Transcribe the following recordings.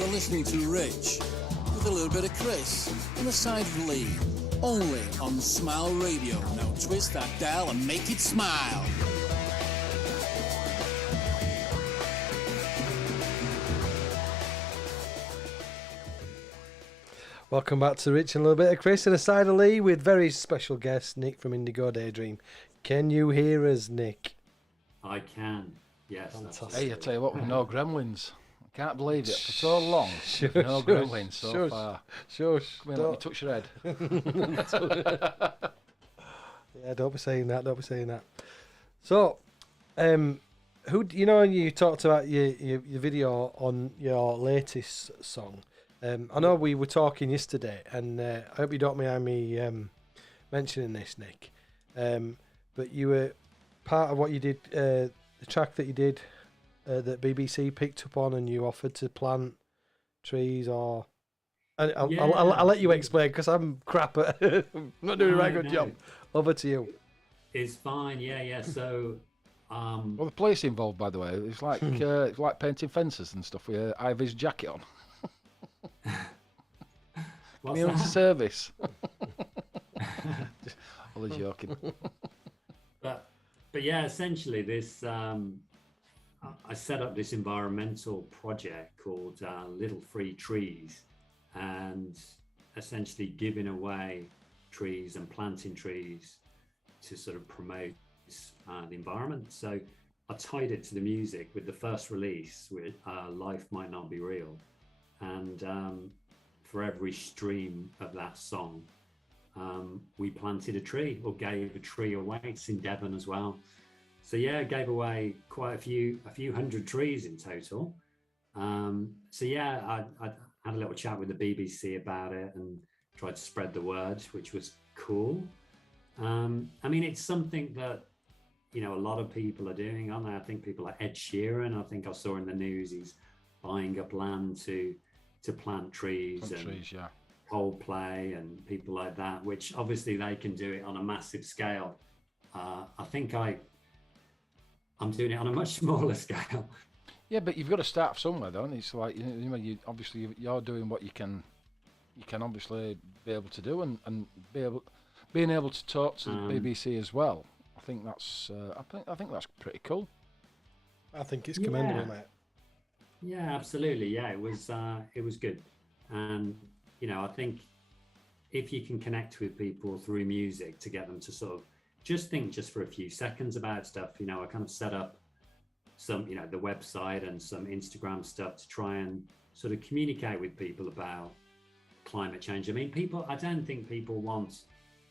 You're listening to Rich with a little bit of Chris and a side of Lee. Only on Smile Radio. Now twist that dial and make it smile. Welcome back to Rich and a little bit of Chris and a side of Lee with very special guest Nick from Indigo Daydream. Can you hear us, Nick? I can. Yes. Fantastic. Hey, I tell you what, with no gremlins. I can't believe it. For so long, no gremlins so far. Shush. Come here, let me touch your head. Yeah, don't be saying that. So, who you know? You talked about your video on your latest song. I know we were talking yesterday, and I hope you don't mind me mentioning this, Nick. But you were part of what you did, the track that you did that BBC picked up on, and you offered to plant trees. Or I'll let you explain because I'm crap at I'm not doing a very good job. Over to you. It's fine. Yeah. So, well, the police involved, by the way. It's like it's like painting fences and stuff with Ivy's jacket on. Community service. Only joking. But yeah, essentially this I set up this environmental project called Little Free Trees, and essentially giving away trees and planting trees to sort of promote the environment. So I tied it to the music with the first release with Life Might Not Be Real. And for every stream of that song, we planted a tree or gave a tree away. It's in Devon as well. So yeah, gave away quite a few hundred trees in total. So yeah, I had a little chat with the BBC about it and tried to spread the word, which was cool. I mean, it's something that, you know, a lot of people are doing, aren't they? I think people like Ed Sheeran, I think I saw in the news, he's buying up land to plant trees, yeah. Coldplay and people like that, which obviously they can do it on a massive scale. I think I'm doing it on a much smaller scale. Yeah, but you've got to start somewhere, don't you? It's like, you know, you're doing what you can obviously be able to do, and being able to talk to the BBC as well. I think that's pretty cool. I think it's commendable, mate. Yeah, absolutely. Yeah, it was good. And, you know, I think if you can connect with people through music to get them to sort of just think just for a few seconds about stuff, you know, I kind of set up some, you know, the website and some Instagram stuff to try and sort of communicate with people about climate change. I mean, I don't think people want,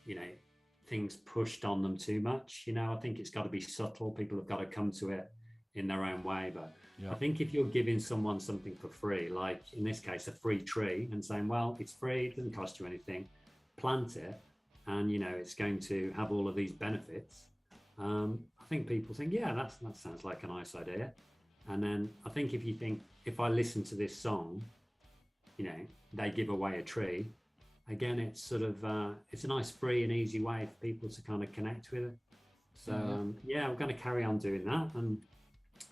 you know, things pushed on them too much. You know, I think it's got to be subtle. People have got to come to it in their own way. But yeah. I think if you're giving someone something for free, like in this case, a free tree, and saying, well, it's free, it doesn't cost you anything, plant it, and, you know, it's going to have all of these benefits. I think people think, yeah, that sounds like a nice idea. And then I think if you think, if I listen to this song, you know, they give away a tree, again, it's sort of, it's a nice, free and easy way for people to kind of connect with it. So, yeah, I'm going to carry on doing that. And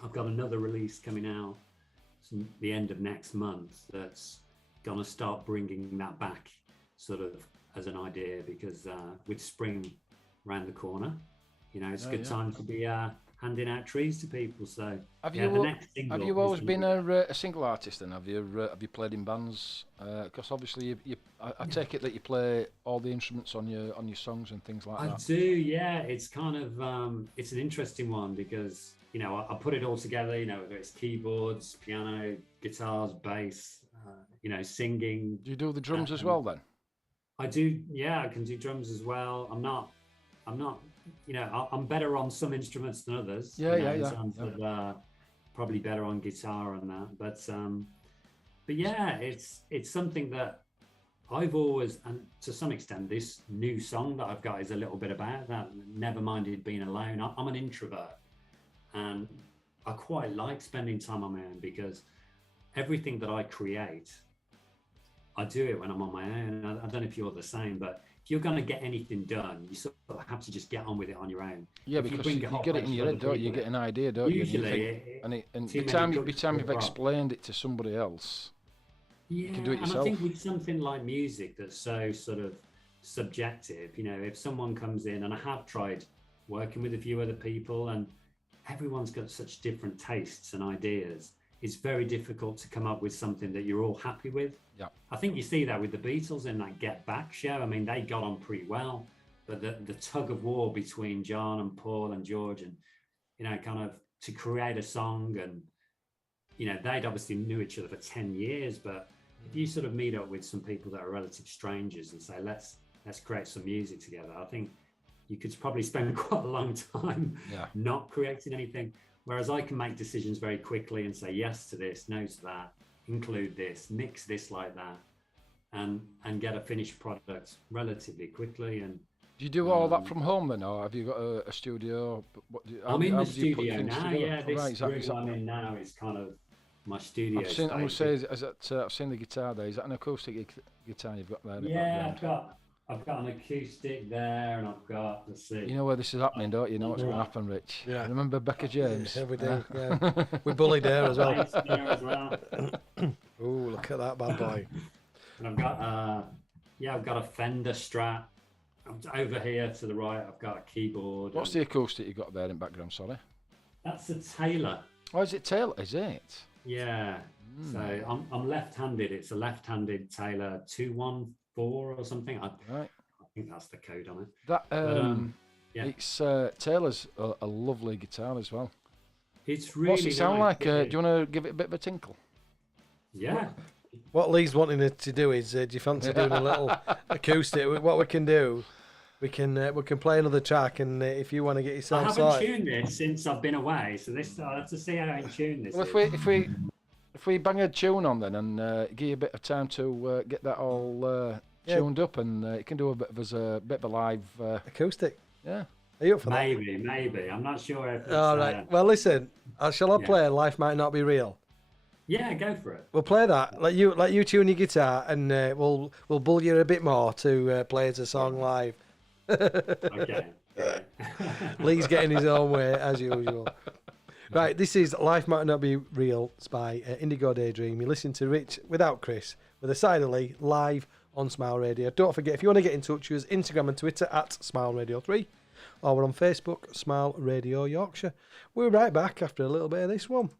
I've got another release coming out the end of next month that's going to start bringing that back sort of as an idea, because with spring around the corner, you know, it's a good time to be handing out trees to people. So have you always been a single artist then? Have you played in bands? Because obviously I take it that you play all the instruments on your songs and things like that. I do, yeah. It's kind of it's an interesting one because, you know, I put it all together, you know, whether it's keyboards, piano, guitars, bass, you know, singing. Do you do the drums as well then? I do, yeah, I can do drums as well. I'm not, you know, I'm better on some instruments than others. Yeah. In terms of probably better on guitar and that. But yeah, it's something that I've always, and to some extent, this new song that I've got is a little bit about that. Never minded being alone. I'm an introvert, and I quite like spending time on my own because everything that I create, I do it when I'm on my own. I don't know if you're the same, but if you're going to get anything done, you sort of have to just get on with it on your own. Yeah, because you get it in your head, don't you? You get an idea, don't you? Usually, and by the time you've explained it to somebody else, Yeah, You can do it and I yourself. think with something like music that's so sort of subjective, if someone comes in, and I have tried working with a few other people, and everyone's got such different tastes and ideas, it's very difficult to come up with something that you're all happy with. Yeah. I think you see that with the Beatles in that Get Back show. I mean, they got on pretty well, but the tug of war between John and Paul and George, and kind of to create a song, and they'd obviously knew each other for 10 years, but if you sort of meet up with some people that are relative strangers and say, let's create some music together, I think you could probably spend quite a long time not creating anything. Whereas I can make decisions very quickly and say yes to this, no to that, include this, mix this like that, and get a finished product relatively quickly. And do you do all that from home then, or have you got a studio? I'm in the studio now. Yeah, this room I'm in now is kind of my studio. I've seen the guitar there. Is that an acoustic guitar you've got there? Yeah, I've got an acoustic there, and I've got, let's see. You know where this is happening, don't you? You know what's going to happen, Rich? Yeah. Remember Becca James? Yeah, we do. Yeah. We bullied her as well. Oh, look at that bad boy. And I've got a Fender Strat. Over here to the right, I've got a keyboard. What's the acoustic you got there in the background? Sorry. That's a Taylor. Oh, is it Taylor? Is it? Yeah. So I'm left-handed. It's a left-handed Taylor 214 or something. I think that's the code on it. That it's Taylor's a lovely guitar as well. It's really. What's it sound nice. like? Do you want to give it a bit of a tinkle? Yeah. What Lee's wanting us to do is, do you fancy doing a little acoustic? What we can do, we can play another track, and if you want to get yourself I started. haven't tuned this since I've been away, so I'll have to see how I tune this. Well, if we bang a tune on then, and give you a bit of time to get that all tuned up, and you can do a bit of a live acoustic. Yeah. Are you up for maybe, that? Maybe. I'm not sure if it's, all right. Well, listen. Shall I play Life Might Not Be Real? Yeah, go for it. We'll play that. Let you tune your guitar, and we'll bull you a bit more to play as a song live. Okay. Lee's getting his own way as usual. Right, this is Life Might Not Be Real by Indigo Daydream. You listen to Rich without Chris with a side of Lee live on Smile Radio. Don't forget, if you want to get in touch with us, Instagram and Twitter at Smile Radio 3, or we're on Facebook, Smile Radio Yorkshire. We're right back after a little bit of this one.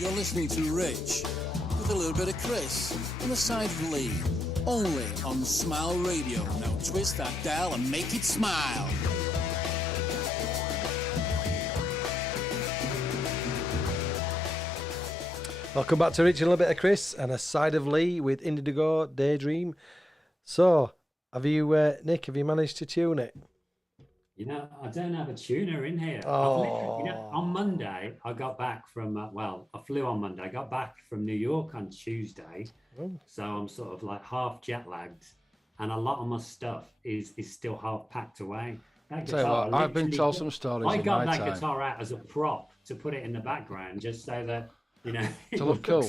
You're listening to Rich with a little bit of Chris and a side of Lee. Only on Smile Radio. Now twist that dial and make it smile. Welcome back to Rich and a little bit of Chris and a side of Lee with Indigo Daydream. So, have you, Nick, have you managed to tune it? You know, I don't have a tuner in here. Oh. You know, on Monday, I got back from, I flew on Monday. I got back from New York on Tuesday. Oh. So I'm sort of like half jet lagged. And a lot of my stuff is still half packed away. That Tell you guitar, what, I've been told some stories. I in got my that time. guitar out as a prop to put it in the background just so that, you know, To look cool.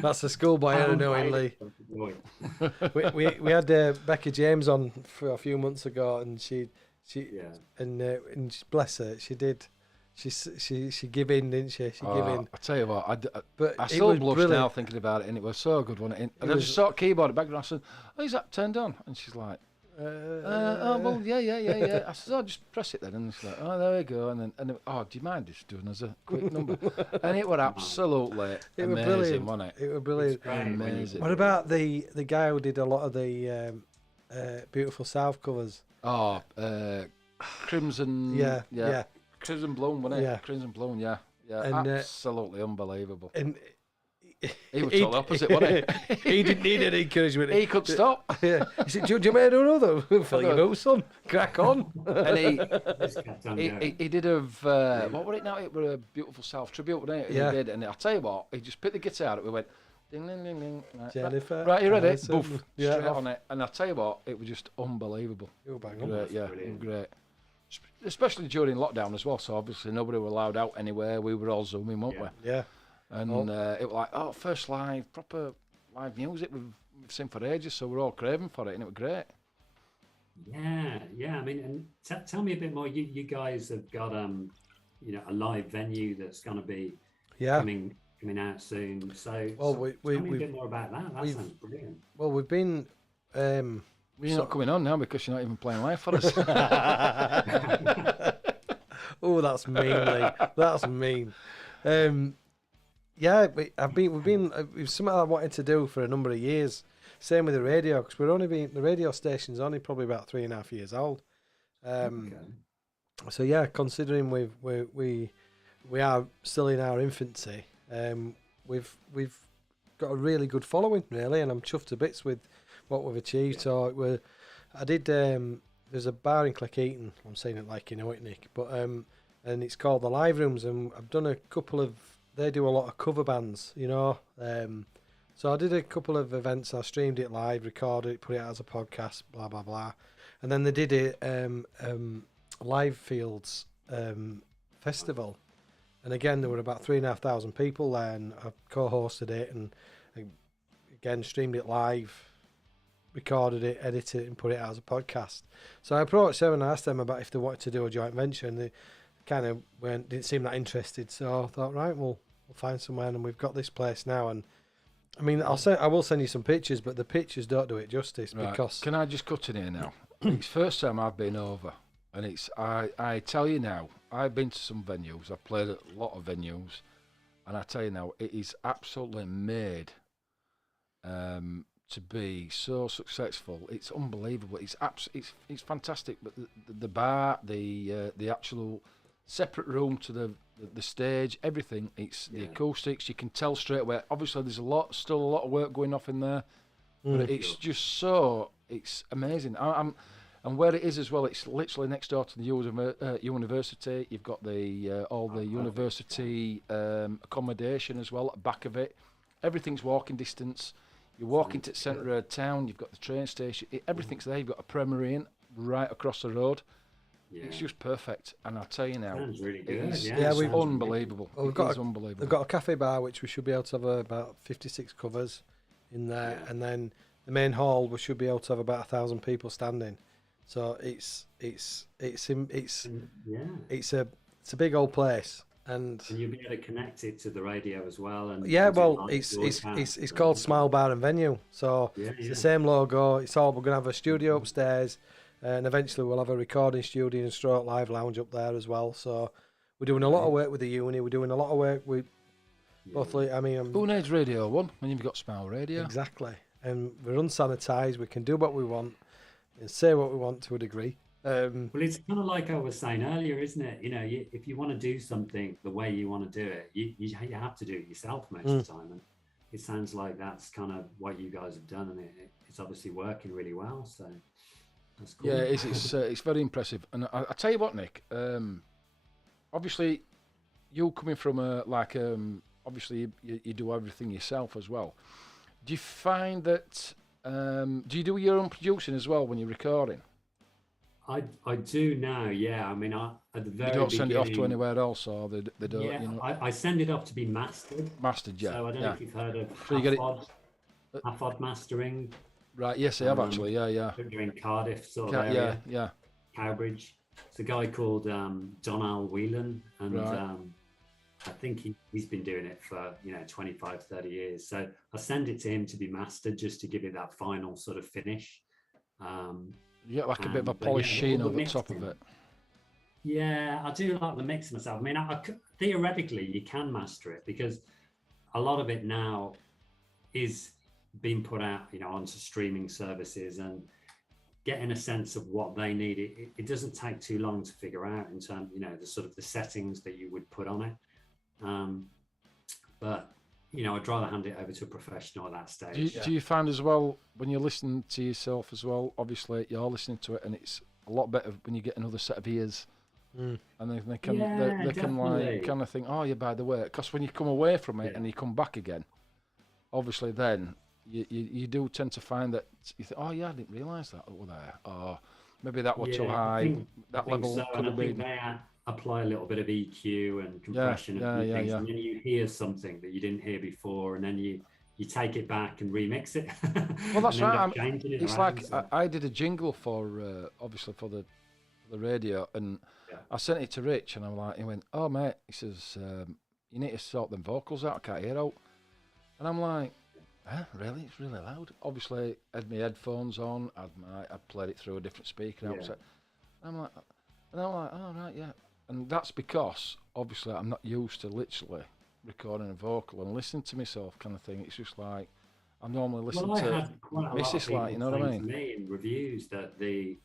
That's a schoolboy error, knowingly. We had Becky James on for a few months ago, and she and bless her, she did. She give in, didn't she? She give in. I tell you what, But I it still was blush brilliant. now thinking about it, and it was so good, wasn't it? And I was- just saw a keyboard in the background. I said, "Oh, is that turned on?" And she's like, "Oh, well, yeah." I said, "Oh, just press it then." And she's like, "Oh, there we go." And then, "Oh, do you mind just doing us a quick number?" And it was absolutely It was amazing, brilliant. wasn't it? It was brilliant. It's great when you Amazing. do What it. about the guy who did a lot of the Beautiful South covers? Oh, Crimson. Yeah. Crimson Bloom, wasn't it? Yeah. Crimson Bloom, yeah. And, Absolutely unbelievable. And He was totally opposite, wasn't he? he didn't need any encouragement. He could stop. Yeah. He said, do you want me to do another? Fill your boots, son. Crack on. And Just kept on he going. did have, what was it now? It was a Beautiful South tribute, wasn't it? Yeah. He did. And I'll tell you what, he just picked the guitar up. We went, ding, ding, ding, ding. Jennifer Right, you ready? Aniston. Boof. Yeah, Straight off. on it. And I'll tell you what, it was just unbelievable. You were bang on. Great, yeah. brilliant. Great. Especially during lockdown as well. So obviously nobody were allowed out anywhere. We were all Zooming, weren't we? Yeah. And it was like, first proper live music we've seen for ages, so we're all craving for it, and it was great. Yeah. I mean, and tell me a bit more. You guys have got a live venue that's going to be coming out soon. So, Well, tell me a bit more about that. That sounds brilliant. Well, we've been. You're not coming on now because you're not even playing live for us. Oh, that's mean, Lee. That's mean. Yeah, we've something I wanted to do for a number of years. Same with the radio, because the radio station's only probably about 3.5 years old. So yeah, considering we are still in our infancy, we've got a really good following, really, and I'm chuffed to bits with what we've achieved. So I did. There's a bar in Cleckheaton. I'm saying it like you know it, Nick, but and it's called the Live Rooms, and I've done a couple of. They do a lot of cover bands, you know. So I did a couple of events. I streamed it live, recorded it, put it out as a podcast, blah blah blah, and then they did it Live Fields festival, and again there were about 3,500 people there, and I co-hosted it, and again streamed it live, recorded it, edited it, and put it out as a podcast. So I approached them and asked them about if they wanted to do a joint venture, and they kind of didn't seem that interested. So I thought, right, we'll find somewhere, and we've got this place now. And I mean, I will send you some pictures, but the pictures don't do it justice. Right. Because Can I just cut in here now? It's first time I've been over, and I tell you now, I've been to some venues, I've played at a lot of venues, and I tell you now, it is absolutely made to be so successful. It's unbelievable. It's fantastic. But the bar, the actual separate room to the stage, everything. It's the acoustics. You can tell straight away. Obviously, there's still a lot of work going off in there, but it's just it's amazing. And where it is as well, it's literally next door to the university. You've got all the university accommodation as well at the back of it. Everything's walking distance. You walk into the centre of town. You've got the train station. Everything's there. You've got a Premier Inn right across the road. Yeah. It's just perfect, and I'll tell you now, Sounds really good. it's we've- unbelievable. Well, It is unbelievable. We've got a cafe bar which we should be able to have about 56 covers in there, and then the main hall we should be able to have about 1,000 people standing. So it's a big old place, and you'll be able to connect it to the radio as well. And it's called Smile Bar and Venue. So it's the same logo. We're gonna have a studio upstairs, and eventually we'll have a recording studio and live lounge up there as well. So we're doing a lot of work with the uni. We're doing a lot of work with Both, I mean, Who needs Radio 1 when you've got Smile Radio? exactly. And we're unsanitized. We can do what we want and say what we want to a degree. Well, it's kind of like I was saying earlier, isn't it? If you want to do something the way you want to do it, you have to do it yourself most of the time. And it sounds like that's kind of what you guys have done, and it's obviously working really well. So that's cool. Yeah, it's very impressive. And I tell you what, Nick, obviously you coming from obviously you do everything yourself as well. Do you find that, do you do your own producing as well when you're recording? I do now, yeah. I mean, at the very You don't send it off to beginning- anywhere else, or they don't, Yeah, you know? I send it off to be mastered. Mastered, yeah. So I don't know if you've heard of So you get it- Half-odd mastering. Right, yes, I have actually, yeah. They're in Cardiff sort of area. Yeah. Cowbridge. It's a guy called Donald Whelan, and Right. I think he's been doing it for 25, 30 years. So I send it to him to be mastered, just to give it that final sort of finish. You get like a bit of a But polished yeah, sheen all the over the top of mixing. it. Yeah, I do like the mix myself. I mean, theoretically, you can master it, because a lot of it now is being put out, onto streaming services, and getting a sense of what they need. It doesn't take too long to figure out in terms, the sort of the settings that you would put on it. But I'd rather hand it over to a professional at that stage. Do you find as well, when you're listening to yourself as well, obviously you're listening to it and it's a lot better when you get another set of ears, and then they can like kind of think, oh yeah, by the way, because when you come away from it and you come back again, obviously then you do tend to find that you think, oh yeah, I didn't realise that over there, or maybe that was too high, that level could have been. They apply a little bit of EQ and compression and things, and then you hear something that you didn't hear before, and then you take it back and remix it. Well, that's right. It's like I did a jingle for obviously for the radio, and I sent it to Rich, and I'm like, he went, "Oh mate," he says, "you need to sort them vocals out. I can't hear out." And I'm like, "Huh? Really? It's really loud." Obviously, I had my headphones on. I played it through a different speaker outside. I'm like, "Oh right, yeah." And that's because obviously I'm not used to literally recording a vocal and listening to myself, kind of thing. It's just like I'm normally listening to. It's just like, you know what I mean? To me in reviews that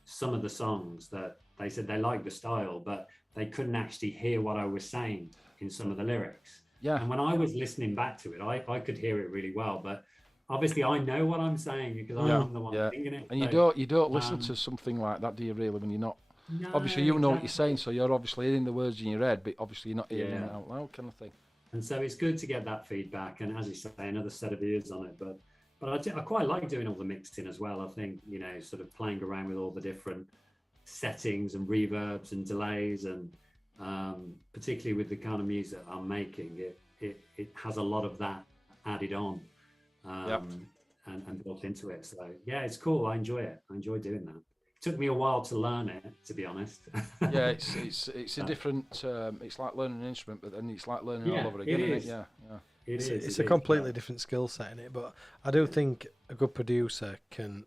some of the songs that they said they liked the style, but they couldn't actually hear what I was saying in some of the lyrics. Yeah. And when I was listening back to it, I could hear it really well, but obviously I know what I'm saying because I'm the one singing it. And so, you don't listen to something like that, do you? Really, when you're not. No, Obviously, you know what you're saying, so you're obviously hearing the words in your head, but obviously you're not hearing Yeah. it out loud, kind of thing. And so it's good to get that feedback, and as you say, another set of ears on it. But I quite like doing all the mixing as well. I think sort of playing around with all the different settings and reverbs and delays, and particularly with the kind of music I'm making, it has a lot of that added on and built into it. So yeah, it's cool. I enjoy it. I enjoy doing that. Took me a while to learn it, to be honest. Yeah, it's a different. It's like learning an instrument, but then it's like learning all over again. It Isn't is. it? Yeah. It's a completely different skill set in it, but I do think a good producer can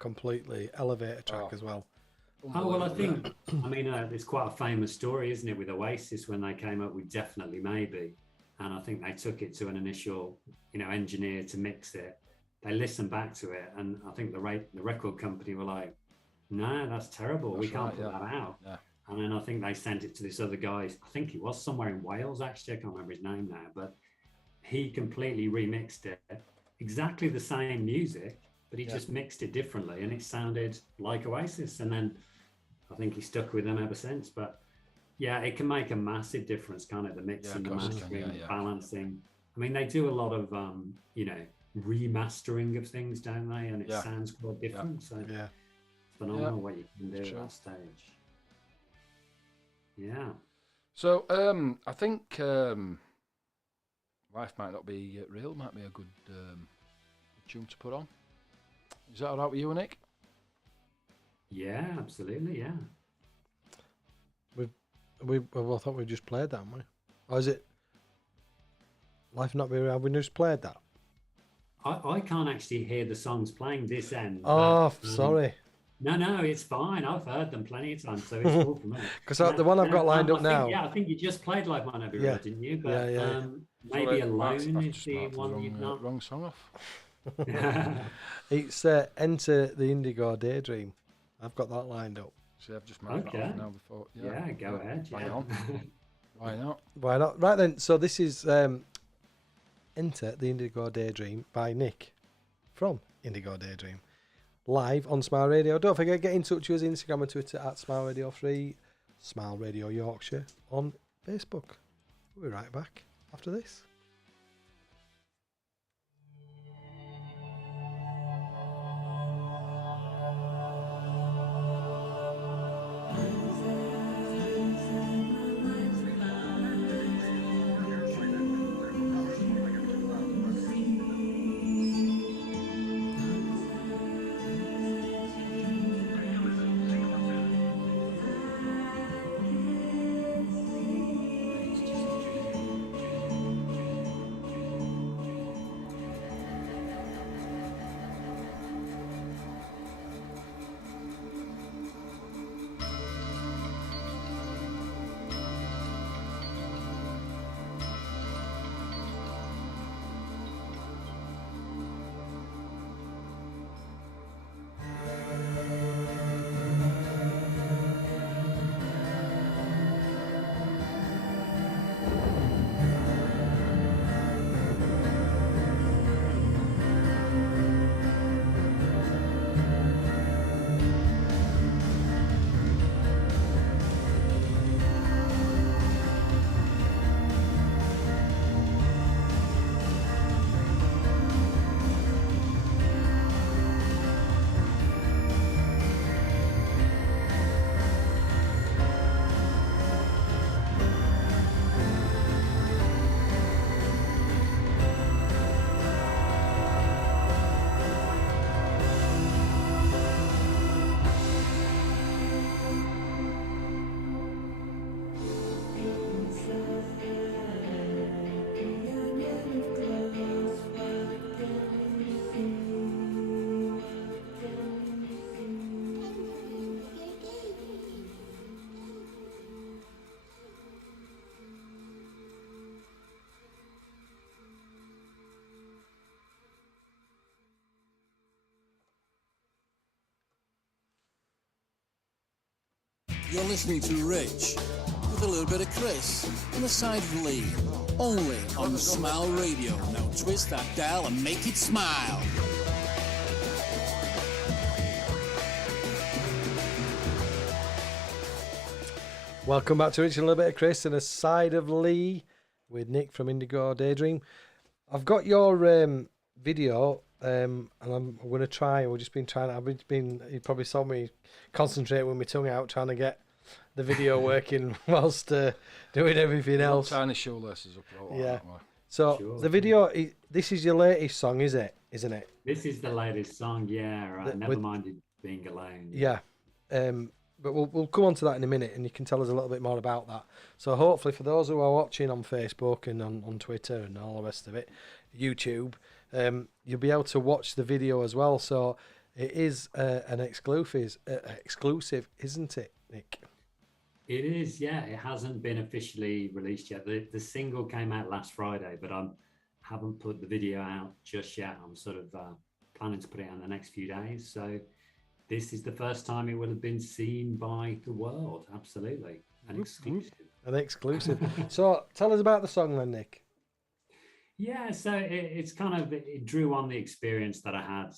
completely elevate a track as well. Oh well, I mean, it's quite a famous story, isn't it, with Oasis when they came up with Definitely Maybe, and I think they took it to an initial, engineer to mix it. They listened back to it, and I think the record company were like, "No, that's terrible. We can't put that out." Yeah. And then I think they sent it to this other guy. I think he was somewhere in Wales, actually. I can't remember his name now, but he completely remixed it. Exactly the same music, but he just mixed it differently, and it sounded like Oasis. And then I think he stuck with them ever since. But yeah, it can make a massive difference, kind of the mixing, the mastering, balancing. I mean, they do a lot of, remastering of things, don't they? And it sounds quite different. So Yeah. phenomenal what you can do at that stage. Yeah. So I think Life Might Not Be Real might be a good tune to put on. Is that all right with you, Nick? Yeah, absolutely. Yeah. I thought we just played that, haven't we? Or is it Life Not Be Real? Have we just played that? I can't actually hear the songs playing this end. Oh, but, sorry. No, it's fine. I've heard them plenty of times, so it's cool for me. Because the one I've got lined up now. Yeah, I think you just played Life Might Not Be Yeah. Real, didn't you? Yeah, But yeah. maybe Sorry, Alone I've is just the marked one you've not. wrong song off. It's Enter the Indigo Daydream. I've got that lined up. See, I've just marked that Okay. off now before. Yeah, go ahead. Bang Yeah. on. Why not? Why not? Right then, so this is Enter the Indigo Daydream by Nick from Indigo Daydream. Live on Smile Radio. Don't forget, get in touch with us, Instagram and Twitter at Smile Radio 3, Smile Radio Yorkshire on Facebook. We'll be right back after this. You're listening to Rich with a little bit of Chris and a side of Lee. Only on Smile Radio. Now twist that dial and make it smile. Welcome back to Rich and a little bit of Chris and a side of Lee with Nick from Indigo Daydream. I've got your video and I'm going to try. We've just been trying. You probably saw me concentrate with my tongue out trying to get the video working whilst doing everything else. Tiny shoelaces up. Yeah. So Sure. the video, this is your latest song, isn't it? This is the latest song, yeah. Right. Never minded being alone. Yeah. But we'll come on to that in a minute, and you can tell us a little bit more about that. So hopefully, for those who are watching on Facebook and on Twitter and all the rest of it, YouTube, you'll be able to watch the video as well. So it is an exclusive, isn't it, Nick? It is, yeah. It hasn't been officially released yet. The single came out last Friday, but I haven't put the video out just yet. I'm sort of planning to put it out in the next few days. So this is the first time it will have been seen by the world. Absolutely. An exclusive. An exclusive. So tell us about the song then, Nick. Yeah, so it's kind of, it drew on the experience that I had,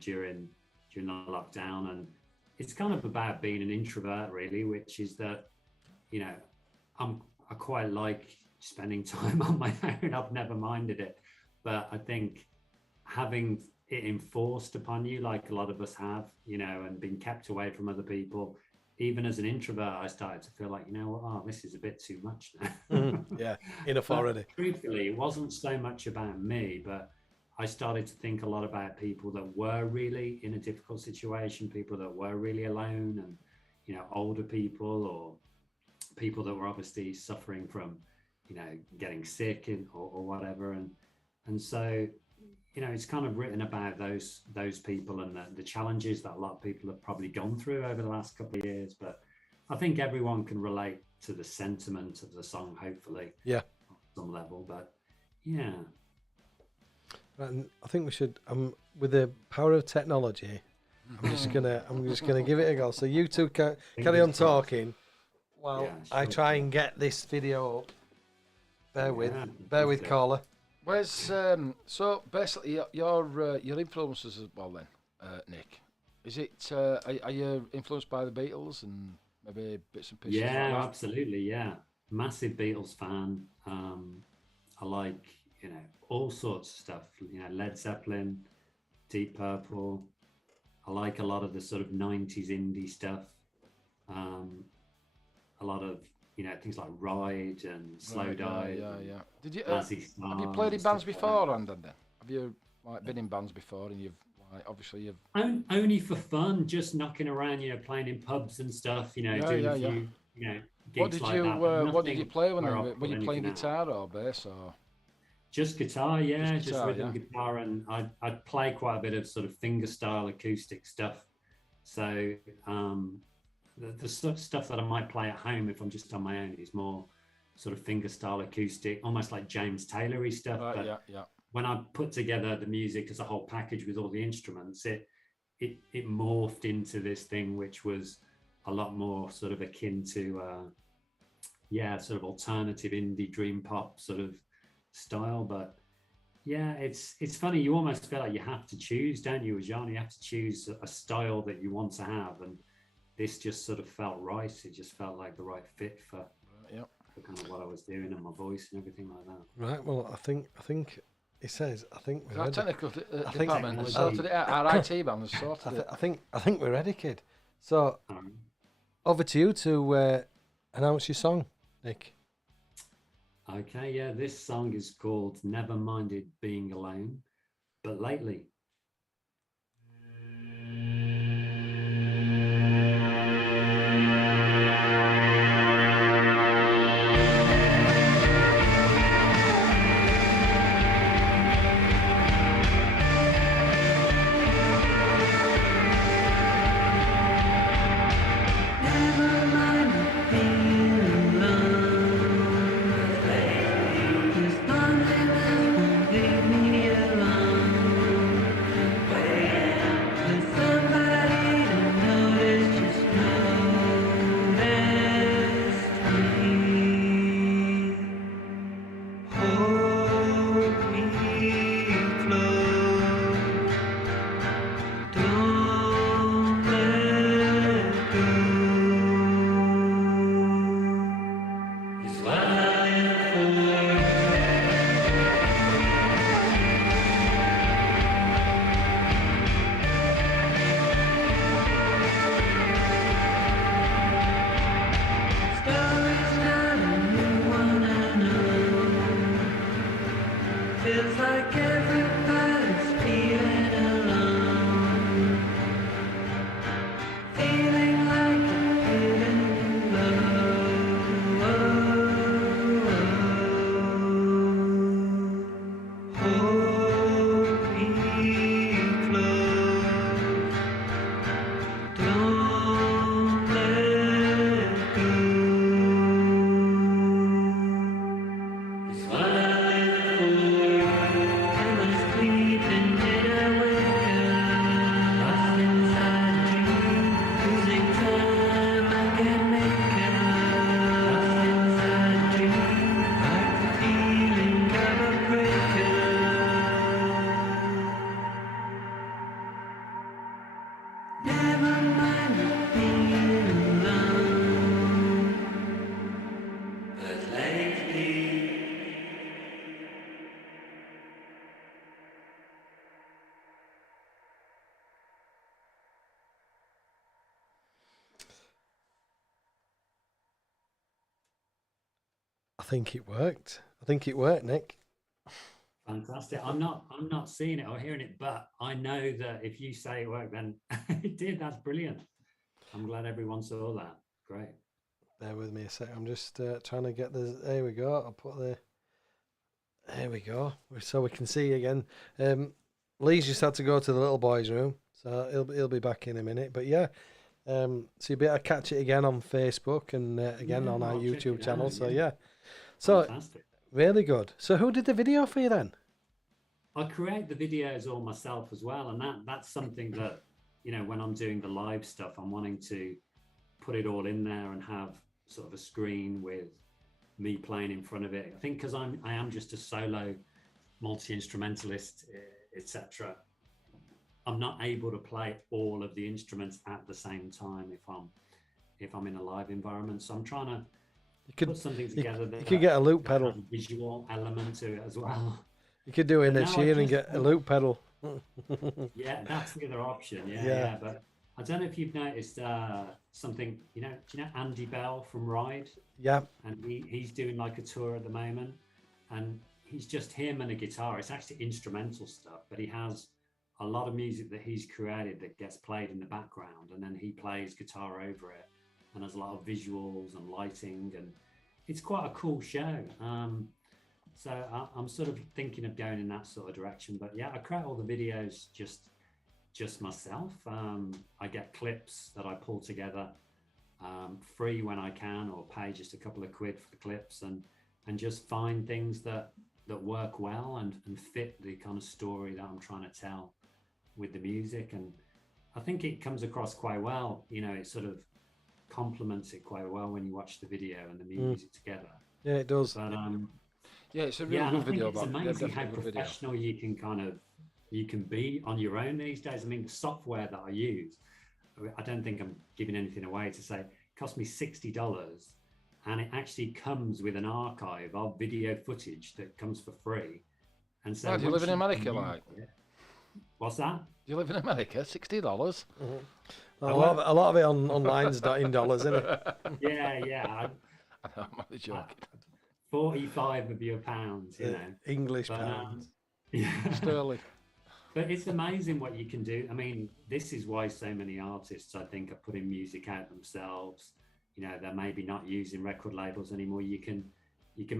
during the lockdown. And it's kind of about being an introvert, really, which is that, I quite like spending time on my own. I've never minded it. But I think having it enforced upon you, like a lot of us have, and being kept away from other people, even as an introvert, I started to feel like, this is a bit too much now. Yeah, enough already. Truthfully, it wasn't so much about me, but I started to think a lot about people that were really in a difficult situation, people that were really alone, and, older people or people that were obviously suffering from, getting sick or whatever. And so, it's kind of written about those people and the challenges that a lot of people have probably gone through over the last couple of years. But I think everyone can relate to the sentiment of the song, hopefully, Yeah. on some level. But yeah, And I think we should. With the power of technology, I'm just gonna give it a go. So you two carry on Fingers crossed. talking while Yeah, I sure. try and get this video up. Bear with, fantastic. caller. Where's so basically your influences as well then, Nick? Is it are you influenced by the Beatles and maybe bits and pieces Yeah, like that? absolutely. Yeah, massive Beatles fan. I like all sorts of stuff. Led Zeppelin, Deep Purple. I like a lot of the sort of '90s indie stuff. A lot of things like Ride and Slow Right, Dive. yeah. Did you Mazzy have you Stars played in and bands stuff like before, that. Andon? Then have you like been in bands before and you've like obviously you've Only for fun, just knocking around, playing in pubs and stuff. Doing a yeah. few, What gigs did like you that. But what did you nothing play when where you I've were put you playing anything out. guitar or bass or Just guitar, yeah, just guitar, rhythm yeah? guitar, and I'd play quite a bit of sort of finger style acoustic stuff. So the sort of stuff that I might play at home if I'm just on my own is more sort of finger style acoustic, almost like James Taylor-y stuff. Right, But yeah. when I put together the music as a whole package with all the instruments, it morphed into this thing which was a lot more sort of akin to sort of alternative indie dream pop sort of style. But yeah, it's funny, you almost feel like you have to choose, don't you, as Jan? You have to choose a style that you want to have, and this just sort of felt right. It just felt like the right fit for Yep. kind of what I was doing and my voice and everything like that. Right. Well, I think it says. I think we're Our ready. technical think department has technology- sorted it out. Our IT man has sorted it. I think we're ready, kid. So Um, over to you to announce your song, Nick. okay, yeah, this song is called Never Minded Being Alone, but lately. Never mind being alone. This loneliness won't leave me alone. With somebody to notice, just notice me. Hold me close. Don't let go. It's what I live for. Story's not a new one, I know. Feels like everybody's feeling alone. Feeling like you're feeling low. Hold me close. Don't let go. It's what I live for. Am I sleeping? Did I wake up? Lost inside a dream, losing time. I can't make up. Lost inside a dream, like the feeling of a breakup. Never mind being alone, but lately. I think it worked. I think it worked, Nick. Fantastic. I'm not seeing it or hearing it, but I know that if you say it worked, then it did. That's brilliant. I'm glad everyone saw that. Great. Bear with me a sec. I'm just trying to get the. There we go. I'll put the. There we go. So we can see again. Lee's just had to go to the little boy's room, so he'll be back in a minute. But yeah, so you better catch it again on Facebook and again on our I'll check YouTube it channel. out, So yeah. yeah, so Fantastic. really good. So who did the video for you then? I create the videos all myself as well, and that's something that, you know, when I'm doing the live stuff, I'm wanting to put it all in there and have sort of a screen with me playing in front of it. I think because I am just a solo multi-instrumentalist, etc. I'm not able to play all of the instruments at the same time if I'm in a live environment. So I'm trying to put something together you could get a loop pedal. has a visual element to it as well. You could do in But a now I cheer and just get a want- loop pedal. Yeah, that's the other option. Yeah, Yeah. yeah. But I don't know if you've noticed something. Do you know Andy Bell from Ride? Yeah, And he's doing like a tour at the moment, and he's just him and a guitar. It's actually instrumental stuff, but he has a lot of music that he's created that gets played in the background, and then he plays guitar over it, and there's a lot of visuals and lighting, and it's quite a cool show. So I'm sort of thinking of going in that sort of direction. But yeah, I create all the videos just myself. I get clips that I pull together free when I can, or pay just a couple of quid for the clips, and just find things that work well and fit the kind of story that I'm trying to tell with the music. And I think it comes across quite well. You know, it sort of complements it quite well when you watch the video and the music together. yeah, it does. But Yeah, it's a really yeah, and I good think video. it's But amazing how definitely a good video. professional you can be on your own these days. I mean, the software that I use, I don't think I'm giving anything away to say it cost me $60, and it actually comes with an archive of video footage that comes for free. And so, Oh, do you once live in America, can use like? it- what's that? Do you live in America? $60? A lot of it online's not in dollars, isn't it? Yeah. I'm only joking. 45 of your pounds, you know. English But, pounds. yeah. Sterling. But it's amazing what you can do. I mean, this is why so many artists, I think, are putting music out themselves. You know, they're maybe not using record labels anymore. You can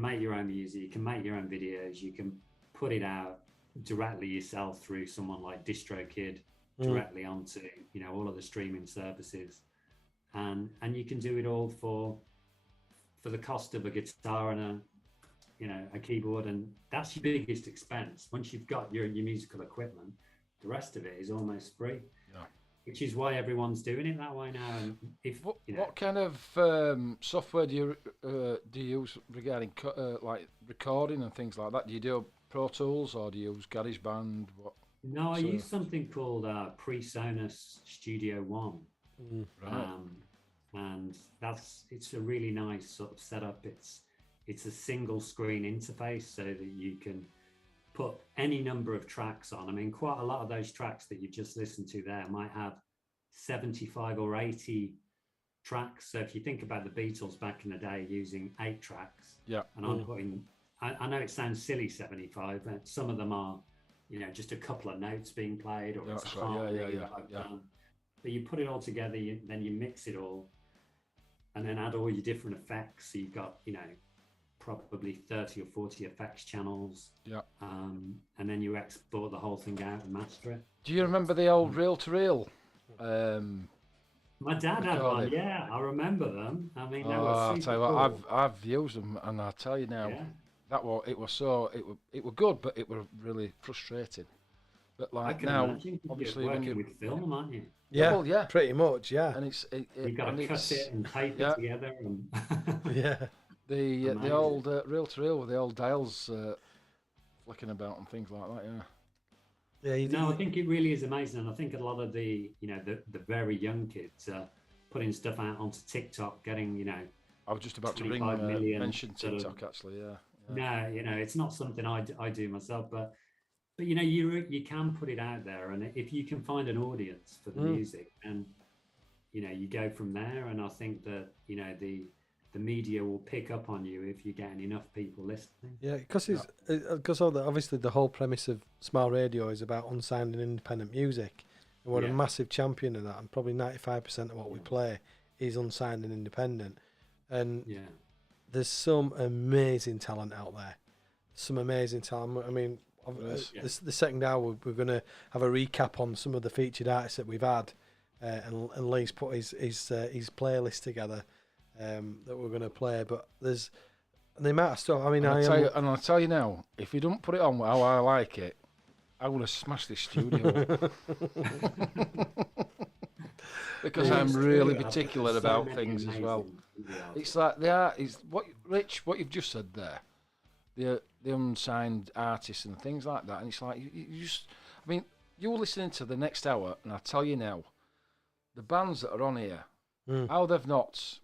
make your own music, you can make your own videos, you can put it out directly yourself through someone like DistroKid, directly onto, you know, all of the streaming services. And you can do it all for the cost of a guitar and a keyboard, and that's your biggest expense. Once you've got your musical equipment, the rest of it is almost free. Yeah. Which is why everyone's doing it that way now. And if What kind of software do you use regarding like recording and things like that? Do you do Pro Tools or do you use GarageBand? What? No, I So- use something called PreSonus Studio One, Right. and it's a really nice sort of setup. It's a single screen interface so that you can put any number of tracks on. I mean, quite a lot of those tracks that you've just listened to there might have 75 or 80 tracks. So if you think about the Beatles back in the day using 8 tracks, Yeah. and I'm putting, I know it sounds silly, 75, but some of them are, you know, just a couple of notes being played, or Yeah, it's a that's right. Yeah, harmony yeah, that I've yeah. done. But you put it all together, then you mix it all, and then add all your different effects. So you've got, you know, probably 30 or 40 effects channels. Yeah. And then you export the whole thing out and master it. Do you remember the old reel-to-reel? My dad had one, Recording. yeah, I remember them. I mean, they Oh, were I'll super tell you what, cool. I've used them, and I tell you now, Yeah. it was good, but it was really frustrating. But I like can now, imagine obviously, you're when working you with film, aren't you? Yeah, well, yeah. pretty much, yeah. and it's You've got and to cut it's- it and tape yeah. it together. And Yeah. the Amazing. old reel-to-reel with the old dials flicking about and things like that. Yeah. Yeah, you No, I do. think it really is amazing, and I think a lot of the, you know, the very young kids are putting stuff out onto TikTok, getting, you know, I was just about to 25 million mention sort of- TikTok actually. Yeah. no, you know, it's not something I do myself, but you know, you can put it out there, and if you can find an audience for the music, and you know, you go from there. And I think that, you know, the media will pick up on you if you're getting enough people listening. Yeah, because obviously the whole premise of Smile Radio is about unsigned and independent music, and we're Yeah. a massive champion of that. And probably 95% of what we play is unsigned and independent. And Yeah, there's some amazing talent out there. Some amazing talent. I mean, the second hour, we're going to have a recap on some of the featured artists that we've had, and Lee's put his playlist together that we're going to play. But there's the amount of stuff. I mean, I'll tell you now, if you don't put it on how I like it, I would have smashed this studio. Because I'm really particular about things as well. It's like what you've just said there, the unsigned artists and things like that, and it's like you just, I mean, you're listening to the next hour, and I tell you now, the bands that are on here, how they've not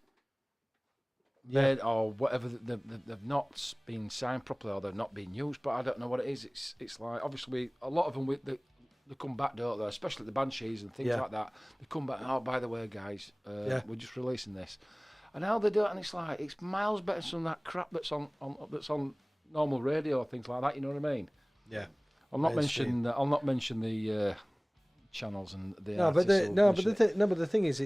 made or whatever, they've not been signed properly or they've not been used, but I don't know what it is. It's like, obviously a lot of them they come back, don't they? Especially the Banshees and things like that. They come back, oh, by the way, guys, we're just releasing this. And how they do it, and it's like, it's miles better than that crap that's on normal radio, things like that, you know what I mean? Yeah. I'll not mention the channels and the but the thing is,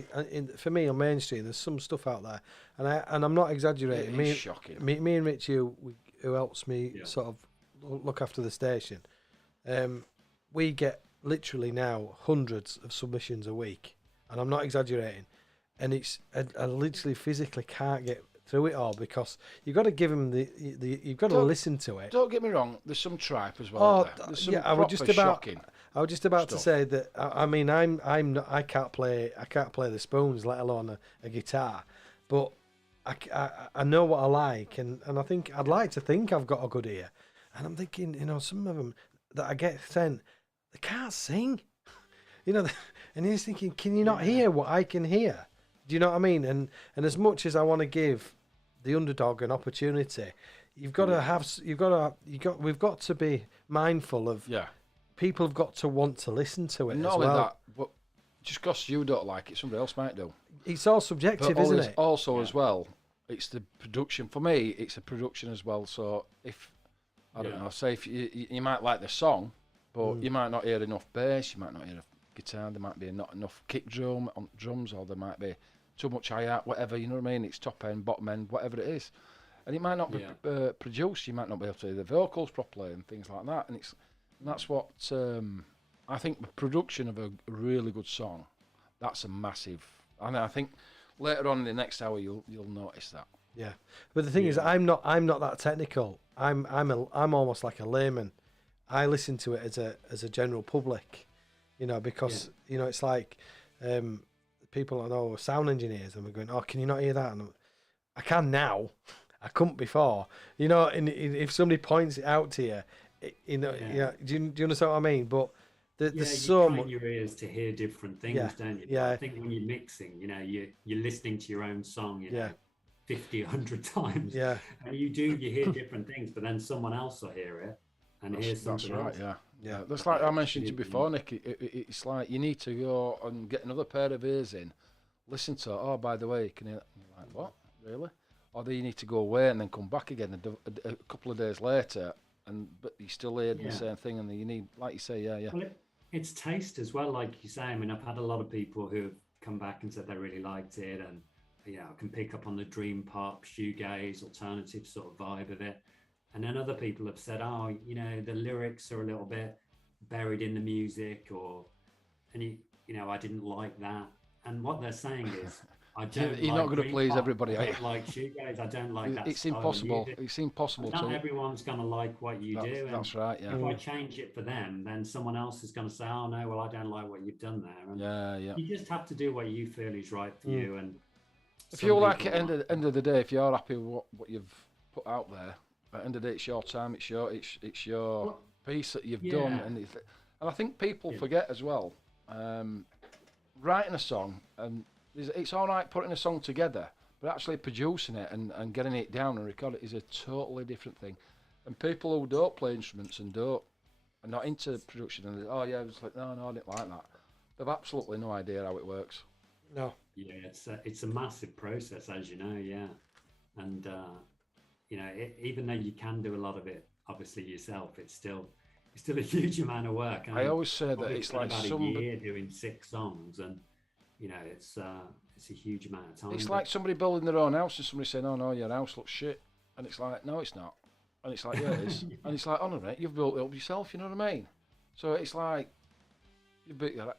for me on mainstream, there's some stuff out there, and I'm not exaggerating. It's shocking. Me and Richie, who helps me sort of look after the station, we get literally now hundreds of submissions a week, and I'm not exaggerating. And I literally physically can't get through it all, because you've got to give them you've got to listen to it. Don't get me wrong, there's some tripe as well. There's some I was just about to say that. I mean, I can't play the spoons, let alone a guitar, but I know what I like, and I think I'd like to think I've got a good ear, and I'm thinking, some of them that I get sent, they can't sing, and he's thinking, can you not hear what I can hear? Do you know what I mean? And as much as I want to give the underdog an opportunity, we've got to be mindful of people have got to want to listen to it. Not only that, but just because you don't like it, somebody else might do. It's all subjective, isn't it? Also, as well, it's the production. For me, it's a production as well. So if I don't know, say if you might like the song, but you might not hear enough bass, you might not hear enough guitar, there might be not enough kick drum on drums, or there might be too much hi-hat, whatever, you know what I mean? It's top end, bottom end, whatever it is. And it might not be produced, you might not be able to hear the vocals properly and things like that. And that's what I think the production of a really good song, that's a massive, and I think later on in the next hour you'll notice that. Yeah. But the thing is, I'm not that technical. I'm almost like a layman. I listen to it as a general public, because it's like people I know are sound engineers, and we're going, oh, can you not hear that? And I can now. I couldn't before. And if somebody points it out to you, do you understand what I mean? But there's so much. You train your ears to hear different things, don't you? Yeah. I think when you're mixing, you're listening to your own song, 50, 100 times. Yeah. And you hear different things, but then someone else will hear it and hear something else. That's right, yeah. That's like I mentioned to you before, Nick. It's like you need to go and get another pair of ears in, listen to it. Oh, by the way, can you? You're like, what? Really? Or then you need to go away and then come back again a couple of days later, but you still hear the same thing, and then you need, like you say, Well, it's taste as well, like you say. I mean, I've had a lot of people who have come back and said they really liked it, and I can pick up on the dream pop, shoegaze, alternative sort of vibe of it. And then other people have said, oh, the lyrics are a little bit buried in the music, and I didn't like that. And what they're saying is, I don't. You're not going to please everybody. I don't like shoegaze. I don't like that. It's impossible. It's impossible. Not everyone's going to like what you do. That's right. Yeah. If I change it for them, then someone else is going to say, "Oh no, well I don't like what you've done there." And you just have to do what you feel is right for you. And if you like it, end of the day, if you're happy with what you've put out there, at the end of the day, it's your time. It's your piece that you've done, and I think people forget as well. Writing a song, and it's all right putting a song together, but actually producing it and getting it down and record it is a totally different thing. And people who don't play instruments and are not into production, and it's like no, I didn't like that. They've absolutely no idea how it works. No. Yeah, it's a massive process, as you know. Yeah, and even though you can do a lot of it, obviously yourself, it's still a huge amount of work. I always say that it's like about a year doing 6 songs, and it's a huge amount of time. It's like somebody building their own house and somebody saying, "Oh no, your house looks shit," and it's like, no, it's not. And it's like, yeah, it is. And it's like, honour it, you've built it up yourself, you know what I mean? So it's like, you've built your...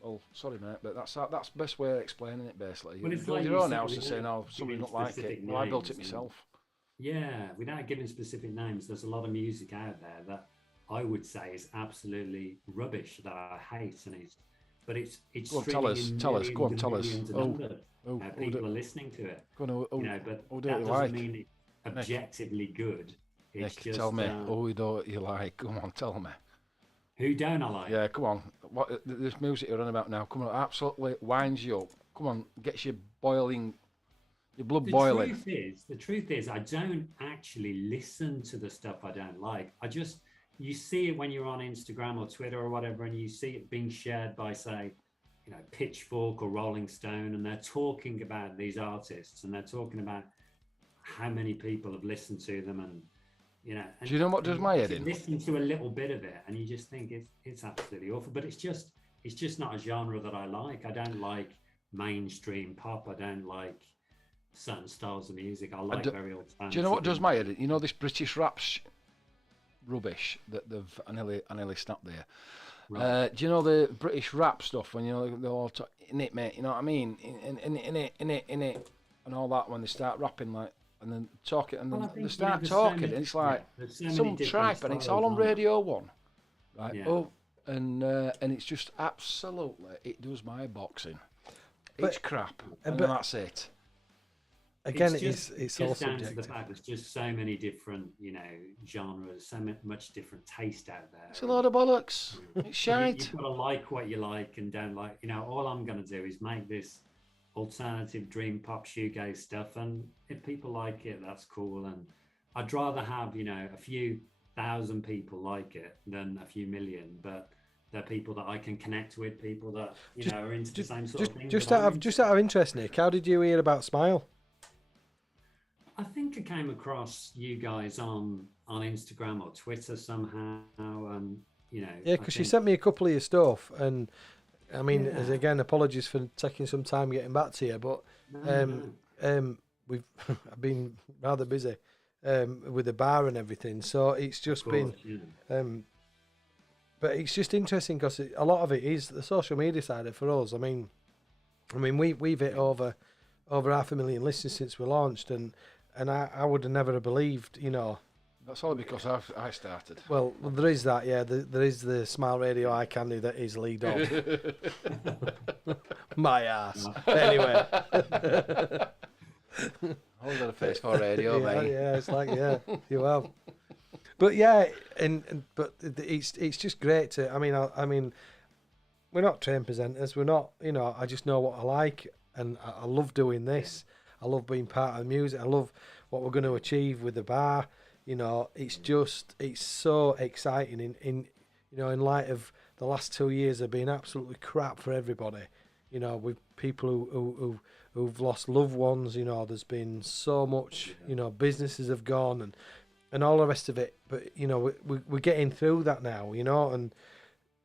Well, sorry, mate, but that's the best way of explaining it, basically. Well, You it's build like your you own said, house and without saying, oh, somebody giving not like it. specific Well, I built it names myself. Yeah, without giving specific names, there's a lot of music out there that I would say is absolutely rubbish that I hate, and it's Go on, streaming tell in us, go on, millions tell and us. millions of Oh, numbers. oh, People are listening to it, Go on, you know, but do that it doesn't like. mean it's objectively good. It's Nick, just tell me, who do you like? Come on, tell me. who don't I like? Yeah, come on. What this music you're on about now? Come on, absolutely winds you up. Come on, gets you boiling, your blood boiling. The truth is, I don't actually listen to the stuff I don't like. You see it when you're on Instagram or Twitter or whatever, and you see it being shared by, say, you know, Pitchfork or Rolling Stone, and they're talking about these artists, and they're talking about how many people have listened to them, and you know. Do you know what does my head in? Listen to a little bit of it, and you just think it's absolutely awful. But it's just not a genre that I like. I don't like mainstream pop. I don't like certain styles of music. I like very alternative. Do you know what does my head in? You know this British rap rubbish that they've I nearly snapped there. Right. Do you know the British rap stuff when they're all in it, mate? You know what I mean? In it, and all that when they start rapping like. And then talking, and then they start talking, and it's like some tripe, and it's all on Radio 1, right? Yeah. Oh, and it's just absolutely, it does my boxing. It's crap, and that's it. Again, it's all just down subjective. to the fact there's just so many different, you know, genres, so much different taste out there. It's a lot of bollocks. It's shite. You've got to like what you like and don't like. You know, all I'm going to do is make this alternative dream pop shoegaze stuff, and if people like it, that's cool. And I'd rather have, you know, a few thousand people like it than a few million, but they're people that I can connect with, people that you know are into the same sort of thing. Just out of interest, Nick, how did you hear about Smile? I think I came across you guys on Instagram or Twitter somehow, and you know. Yeah, because you sent me a couple of your stuff, and I mean, as again, apologies for taking some time getting back to you, but we've I've been rather busy with the bar and everything, so it's just been. But it's just interesting because a lot of it is the social media side of it for us. I mean, we've hit over 500,000 listeners since we launched, and I would have never believed, you know. That's all because I started. Well, there is that, yeah. There is the Smile Radio eye candy that is league off. My ass. Anyway. I've got a face for radio, mate. Yeah, it's like, yeah, you have. But yeah, but it's just great to. I mean, we're not trained presenters. We're not, you know. I just know what I like, and I love doing this. I love being part of the music. I love what we're going to achieve with the bar. You know, it's so exciting in light of the last 2 years have been absolutely crap for everybody. You know, with people who've lost loved ones. You know, there's been so much. You know, businesses have gone and all the rest of it. But you know, we're getting through that now. You know, and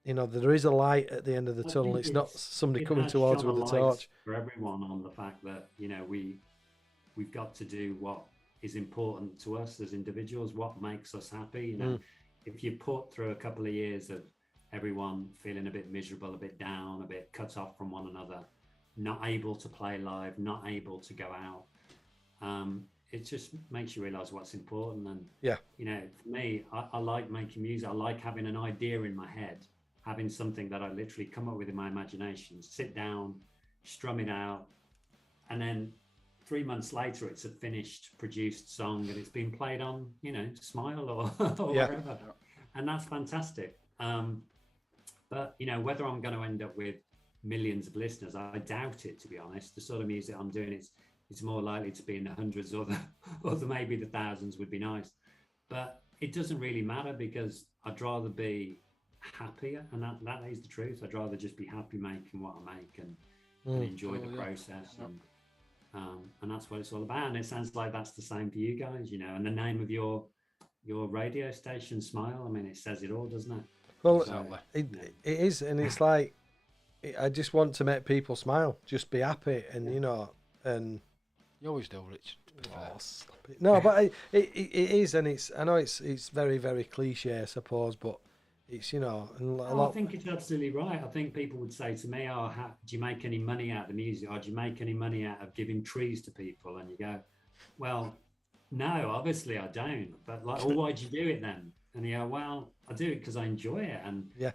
you know there is a light at the end of the tunnel. It's not somebody coming towards with a torch. For everyone, on the fact that you know we've got to do what is important to us as individuals, what makes us happy. You know, if you put through a couple of years of everyone feeling a bit miserable, a bit down, a bit cut off from one another, not able to play live, not able to go out, it just makes you realize what's important. And you know, for me, I like making music. I like having an idea in my head, having something that I literally come up with in my imagination, sit down, strum it out, and then 3 months later, it's a finished, produced song, and it's been played on, you know, Smile or wherever, and that's fantastic. But you know, whether I'm going to end up with millions of listeners, I doubt it. To be honest, the sort of music I'm doing, it's more likely to be in the hundreds or the maybe the thousands would be nice. But it doesn't really matter because I'd rather be happier, and that is the truth. I'd rather just be happy making what I make and enjoy the process. And that's what it's all about. And it sounds like that's the same for you guys, you know. And the name of your radio station, Smile, I mean, it says it all, doesn't it? Well, it is, and it's like I just want to make people smile, just be happy, and you know, and you always do, Rich. Oh, stop it. No, but it is, and I know it's very, very cliche, I suppose, but it's, and a Oh, I lot. think it's absolutely right. I think people would say to me, "Oh, do you make any money out of the music? Or do you make any money out of giving trees to people?" And you go, "Well, no, obviously I don't." But like, "Oh, why'd you do it then?" And you go, "Well, I do it because I enjoy it." And Yeah.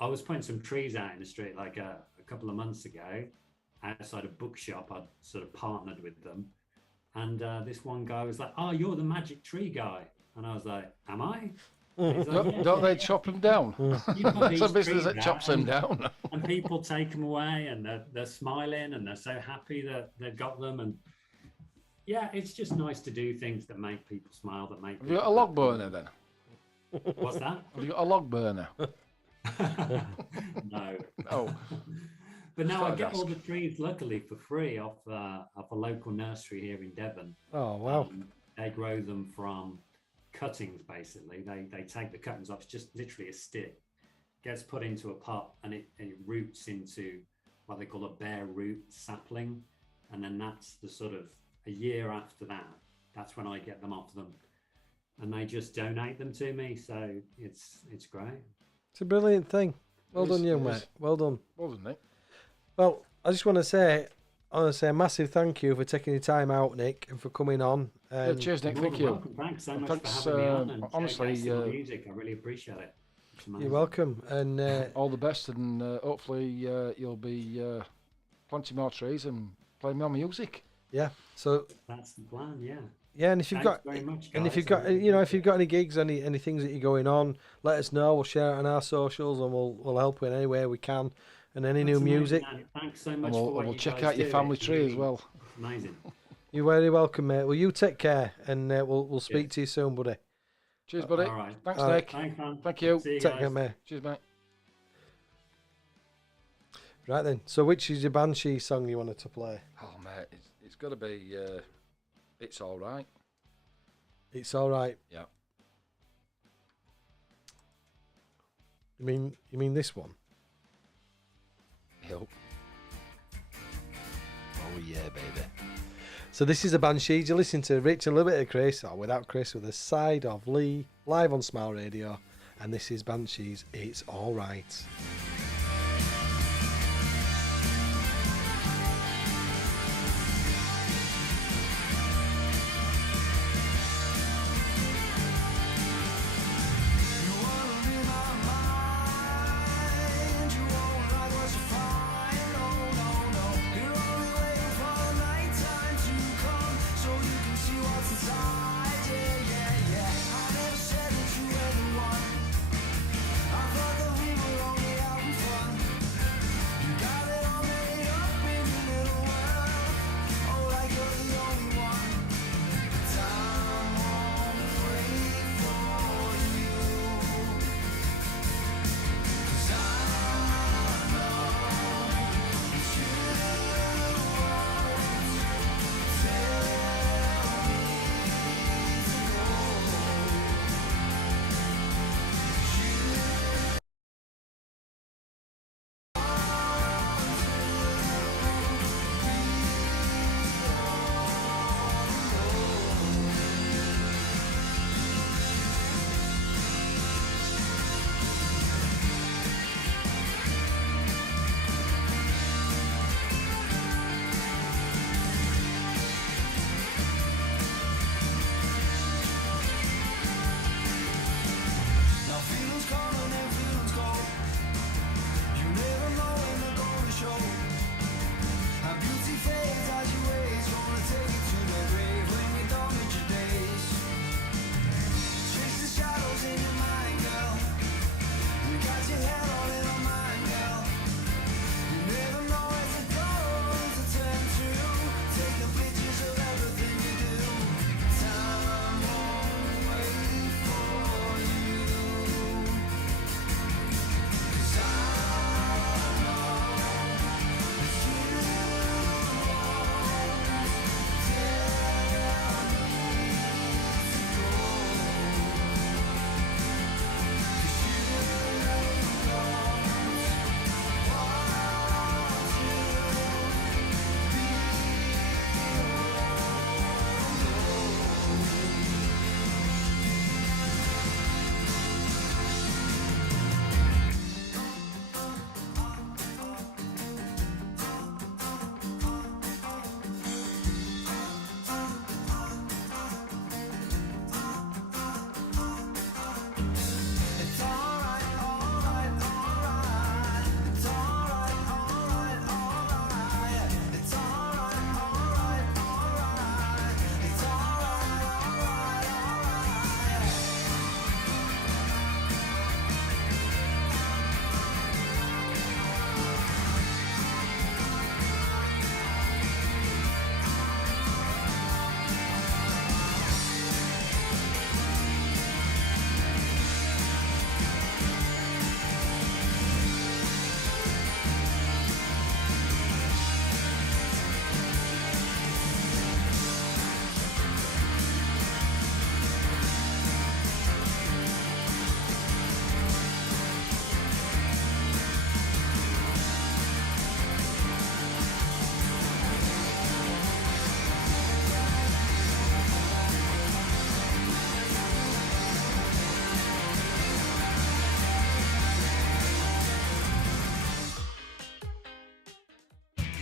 I was putting some trees out in the street like a couple of months ago, outside a bookshop. I'd sort of partnered with them, and this one guy was like, "Oh, you're the magic tree guy," and I was like, "Am I?" He's like, "Yeah, Don't they yeah, chop them down? you put It's a these business trees that out chops them and- down. and people take them away, and they're smiling, and they're so happy that they've got them. And yeah, it's just nice to do things that make people smile, that make Have you got a people log happy. burner then? What's that? Have you got a log burner? No. Oh, But no, I Thought I'd get all ask. the trees luckily for free off a local nursery here in Devon. Oh wow. They grow them from cuttings, basically. They take the cuttings off. It's just literally a stick, gets put into a pot, and it roots into what they call a bare root sapling. And then that's the sort of a year after that, that's when I get them off them. And they just donate them to me. So it's great. It's a brilliant thing. Well It done, is, you it mate. is. Well done. wasn't it? Well, I just want to say, a massive thank you for taking your time out, Nick, and for coming on. Yeah, cheers, Nick. More Thank than you. welcome. Thanks so much Thanks, for having me on and honestly, showcasing the music. I really appreciate it. It's amazing. You're welcome. And All the best, and hopefully you'll be planting more trees and playing more music. yeah, so That's the plan. Yeah. yeah, and if you've Thanks got very much, and if guys. you've got I really if you've got any gigs, any things that you're going on, let us know. We'll share it on our socials, and we'll help you in any way we can. And any new That's amazing, music, man. Thanks so much And for we'll, what we'll you check guys out your do. family It's tree as really well. Amazing. you're very welcome, mate. Well, you take care, and we'll speak Yes. to you soon, buddy. Cheers, buddy. All right. Thanks, All right. Nick. Thanks, man. Thank you. See you Take guys. care, mate. Cheers, mate. Right then. So, which is your Banshee song you wanted to play? Oh, mate, it's got to be. It's all right. It's all right. Yeah. You mean this one? Yep. Oh yeah, baby. So this is the Banshees. You listen to Rich, a little bit of Chris, or without Chris, with a side of Lee, live on Smile Radio, and this is Banshees. It's all right. I thought that we were only out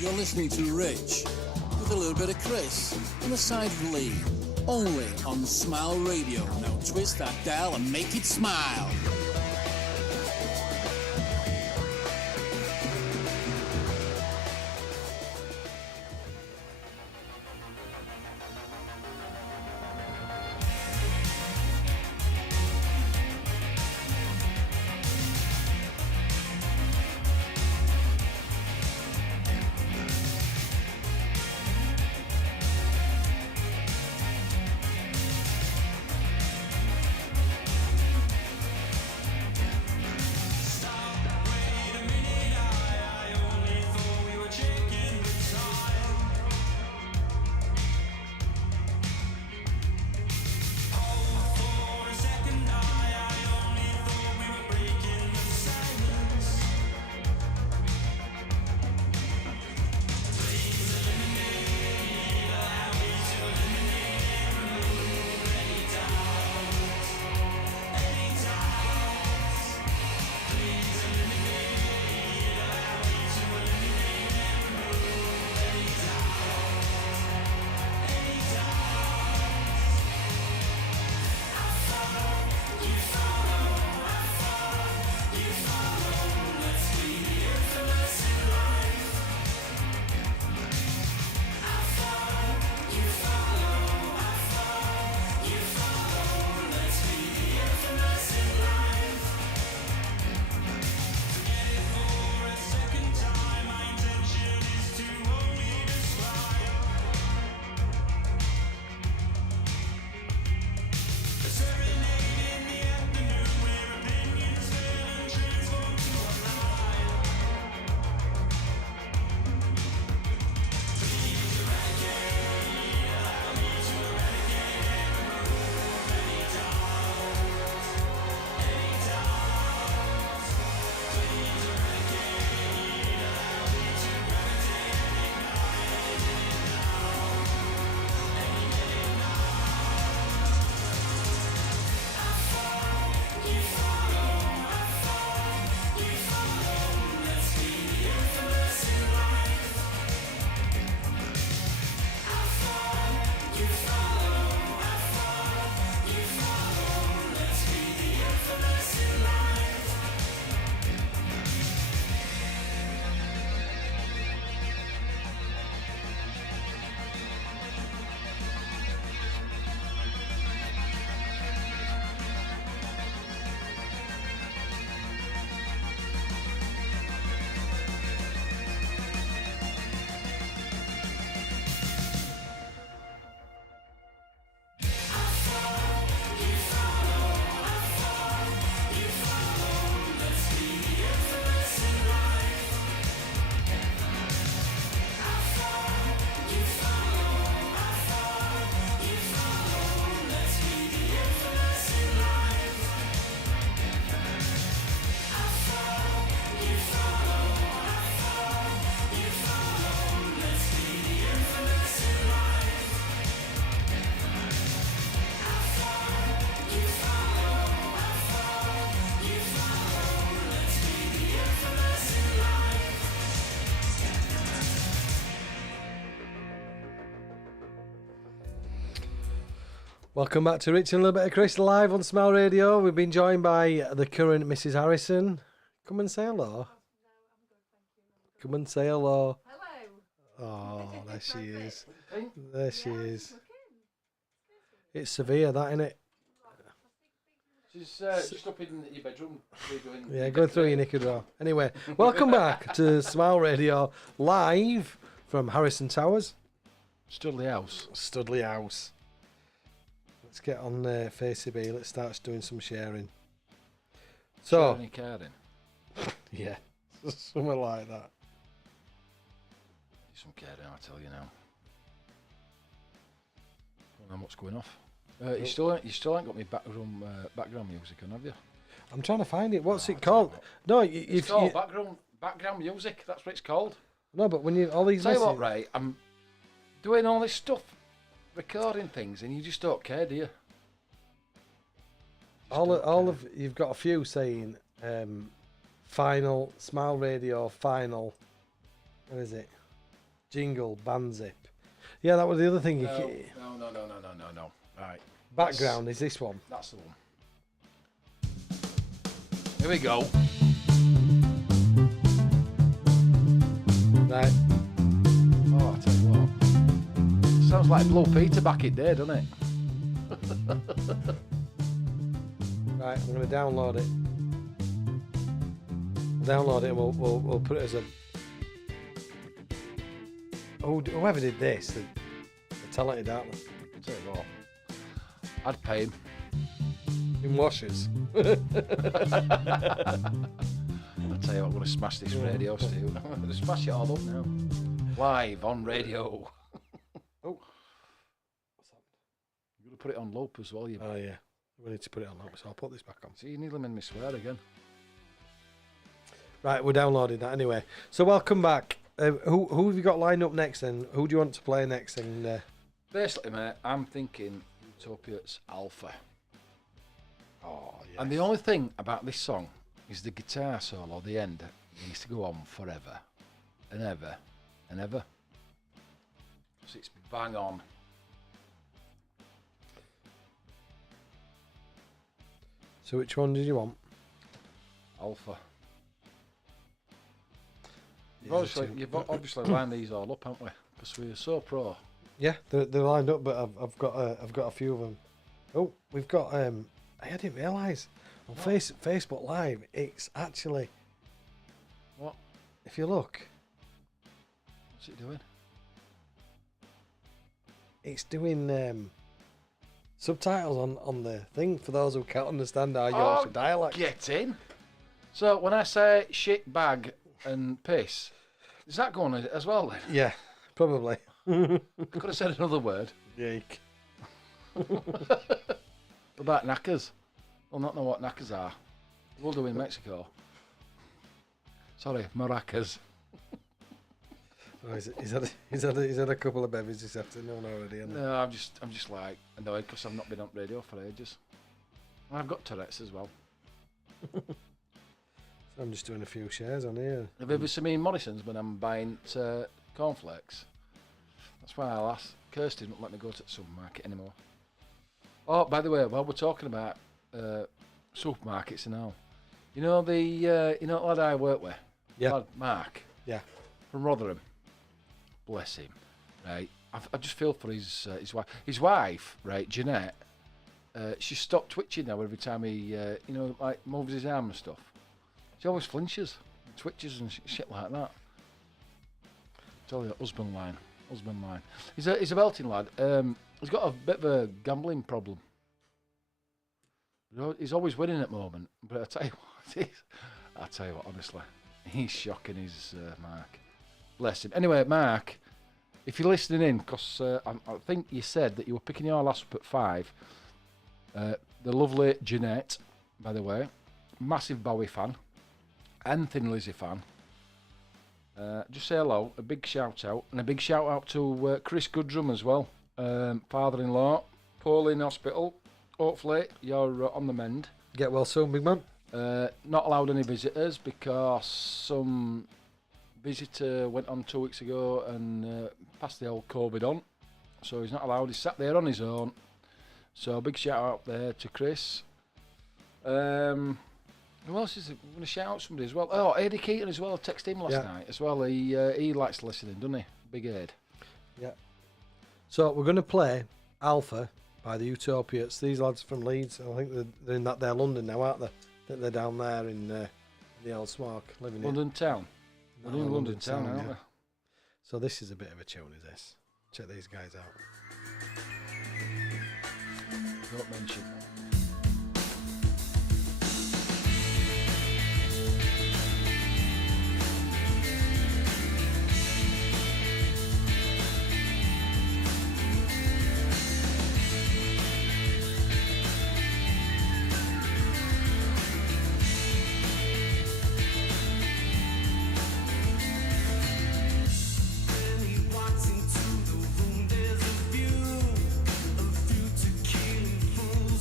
You're listening to Rich with a little bit of Chris and a side of Lee. Only on Smile Radio. Now twist that dial and make it smile. Welcome back to Rich and a Little Bit of Chris live on Smile Radio. We've been joined by the current Mrs. Harrison. Come and say hello. Come and say hello. Hello. Oh, there she is. There she is. It's severe, that, isn't it? She's just up in your bedroom. Yeah, going through your knicker drawer. Anyway, welcome back to Smile Radio live from Harrison Towers. Studley House. Studley House. Let's get on FaceB. Let's start doing some sharing. So, Sharing your card in. yeah, something like that. Some card in, I'll tell you now. Don't know what's going off. You still ain't got me background music on, have you? I'm trying to find it. What's it called? No, It's called background music. That's what it's called. No, but when you all these. Tell you what, right? I'm doing all this stuff, recording things, and you just don't care, do you? You've got a few saying final Smile Radio final. What is it? jingle, band zip. Yeah, that was the other thing. No. Right. Background is this one. That's the one. Here we go. Right. Oh, I tell you what. Sounds like Blue Peter back in there, doesn't it? Right, I'm going to download it. Download it and we'll put it as a... Whoever did this, they're talented, aren't they? I tell you what. I'd pay him. In washers. I tell you what, I'm going to smash this radio, Stu. I'm going to smash it all up now. Live on radio. Oh. What's that? You're going to put it on loop as well, you. Oh, yeah. We need to put it on loop, so I'll put this back on. See, you nearly made me swear again. Right, we're downloading that anyway. So welcome back. Who have you got lined up next then? Who do you want to play next? And Basically, mate, I'm thinking Utopia's Alpha. oh, yes. And the only thing about this song is the guitar solo, the end, needs to go on forever and ever and ever. So it's bang on. So which one did you want? Alpha. These are You've obviously lined these all up, haven't we? Because we're so pro. Yeah, they're lined up, but I've got a few of them. Oh, we've got I didn't realise on Facebook Live it's actually, What? if you look, What's it doing? it's doing subtitles on the thing for those who can't understand our Yorkshire dialect. Get in. So when I say shit, bag and piss, is that going as well then? Yeah, probably. I could have said another word. Yake. What about knackers? I'll not know what knackers are. We'll do in Mexico. Sorry, maracas. Oh, he's had a couple of bevies this afternoon already. Hasn't he? No, I'm just like annoyed because I've not been on radio for ages. I've got Tourette's as well. So I'm just doing a few shares on here. Have you ever seen me in Morrison's when I'm buying cornflakes? That's why I'll ask. Kirsty won't let me go to the supermarket anymore. Oh, by the way, while we're talking about supermarkets and all, you know the lad I work with, Yeah. lad Mark, Yeah. from Rotherham. Bless him. Right, I just feel for his wife. His wife, right, Jeanette. She stopped twitching now every time he, like moves his arm and stuff. She always flinches, twitches and shit like that. Tell you, husband line. He's a belting lad. He's got a bit of a gambling problem. He's always winning at the moment. But I tell you what, honestly, he's shocking. His Mark. Bless him. Anyway, Mark, if you're listening in, because I think you said that you were picking your lass up at 5. The lovely Jeanette, by the way, massive Bowie fan, and Thin Lizzy fan. Just say hello, a big shout out, and a big shout out to Chris Goodrum as well, father-in-law, poorly in hospital. Hopefully you're on the mend. Get well soon, big man. Not allowed any visitors because some visitor went on 2 weeks ago and passed the old COVID on, so he's not allowed. He's sat there on his own. So big shout out there to Chris. Who else is it? I'm going to shout out somebody as well. Oh, Eddie Keaton as well. I texted him last night as well. He likes listening, doesn't he? Big Ed. Yeah. So we're going to play Alpha by the Utopiates. These lads from Leeds. I think they're in that there London now, aren't they? I think they're down there in the old smoke, living London town. in We're in London town, aren't we? So this is a bit of a tune, is this? Check these guys out. Don't mention. Into the room, there's a view to kill and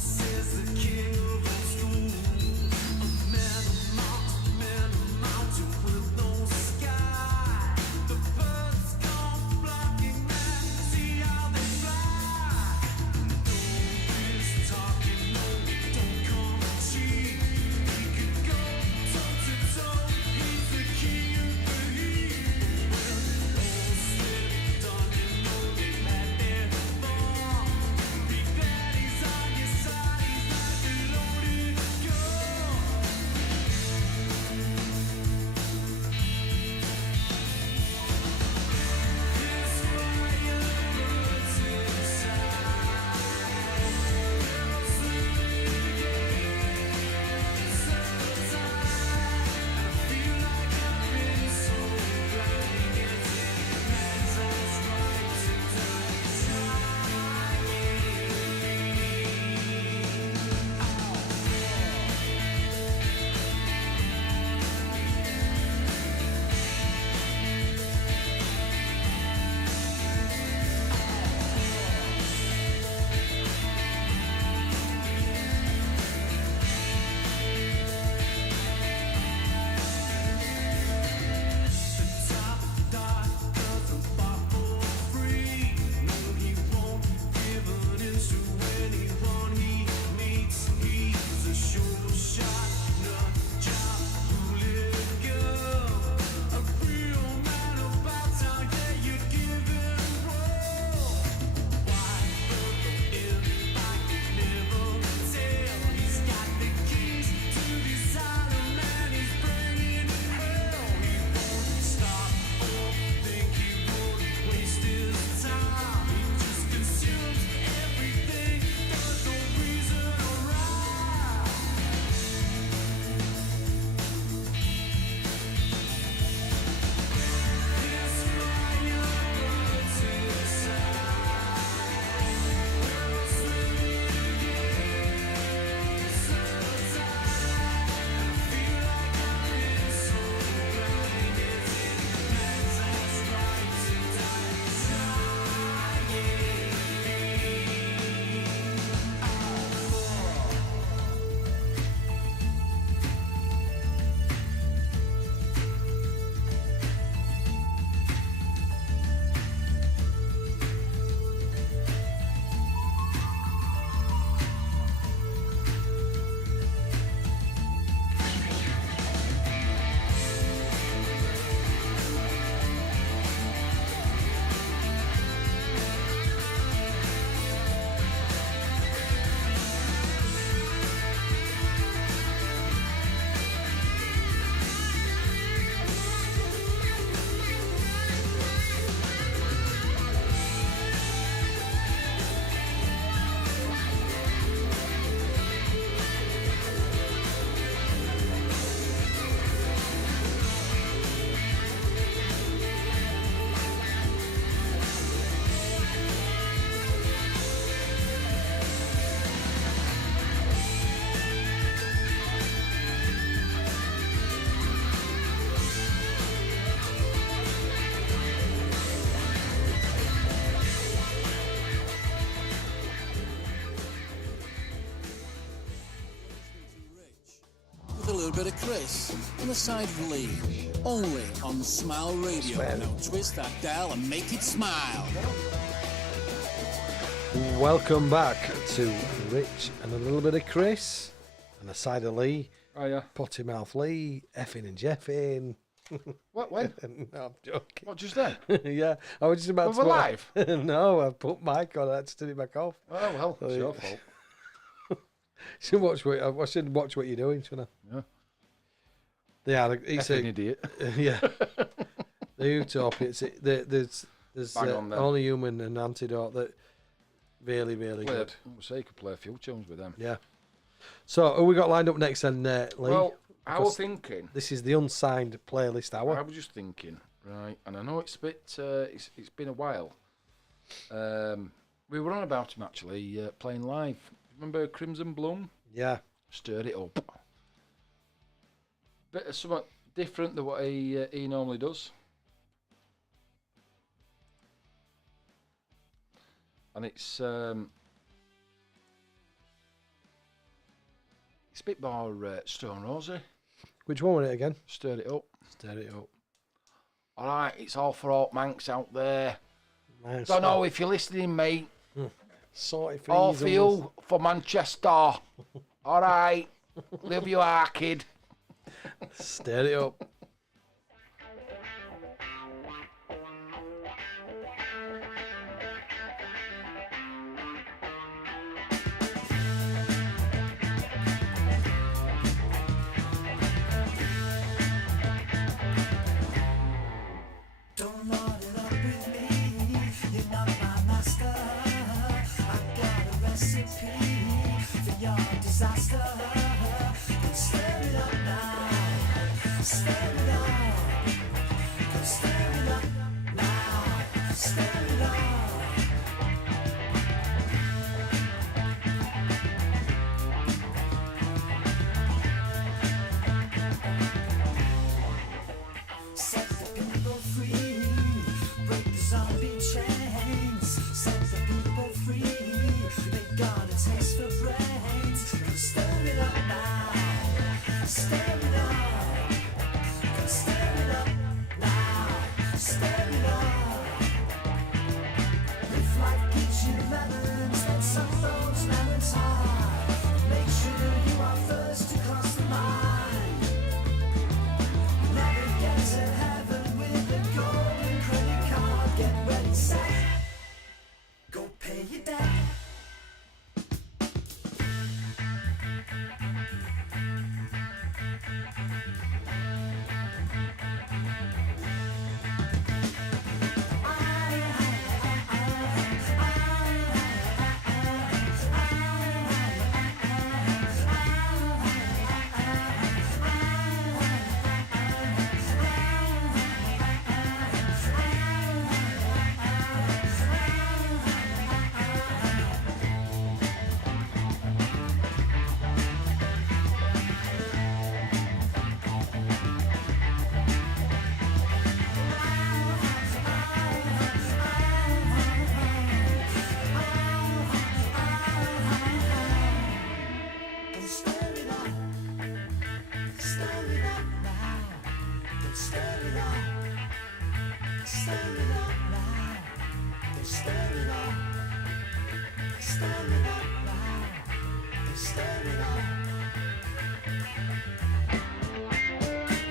little bit of Chris and a side of Lee. Only on Smile Radio. Now twist that dial and make it smile. Welcome back to Rich and a little bit of Chris and a side of Lee. Oh yeah. Potty Mouth Lee, effing and jeffing. What? When? No, I'm joking. What, just then? Yeah, I was just about We're to. live? No, I put mic on. I had to turn it back off. Oh well, it's your fault. Should watch what I should watch what you're doing, shouldn't I? Yeah. Yeah, it's Effing idiot. yeah. The Utopia. There's Bang on them. Only Human and Antidote that really good. We'll say you could play a few tunes with them. Yeah. So who we got lined up next then, Lee? Well, I was Because thinking. this is the unsigned playlist I hour. was just thinking, right, and I know it's a bit. It's been a while. We were on about him actually playing live. Remember Crimson Bloom? Yeah. Stirred it up. Bit of something different than what he normally does. And it's a bit more Stone Rosy. Which one was it again? Stirred it up. Stir it up. All right, it's all for all Manx out there. Nice. Don't know if you're listening, mate. Sorry for All you, for you for Manchester. All right, live you are, kid. Stir it up. Don't load it up with me, you're not my master. I've got a recipe for your disaster. Go stir it up now, stir it up. Go stir it up now, stir it up. Set the people free, break the zombie chains. Set the people free, they got a taste for brains. Go stir it up now, stir it up. Go stir it up now, stir it up. If life gives you lemons, then suck those lemons hard. Make sure you are first to cross the line. Never get to heaven with a golden credit card. Get ready, set, go pay your debt. Go stir it up, stir it up now. Go stir it up, stir it up now. Go stir it up, stir it up now. Go stir it up.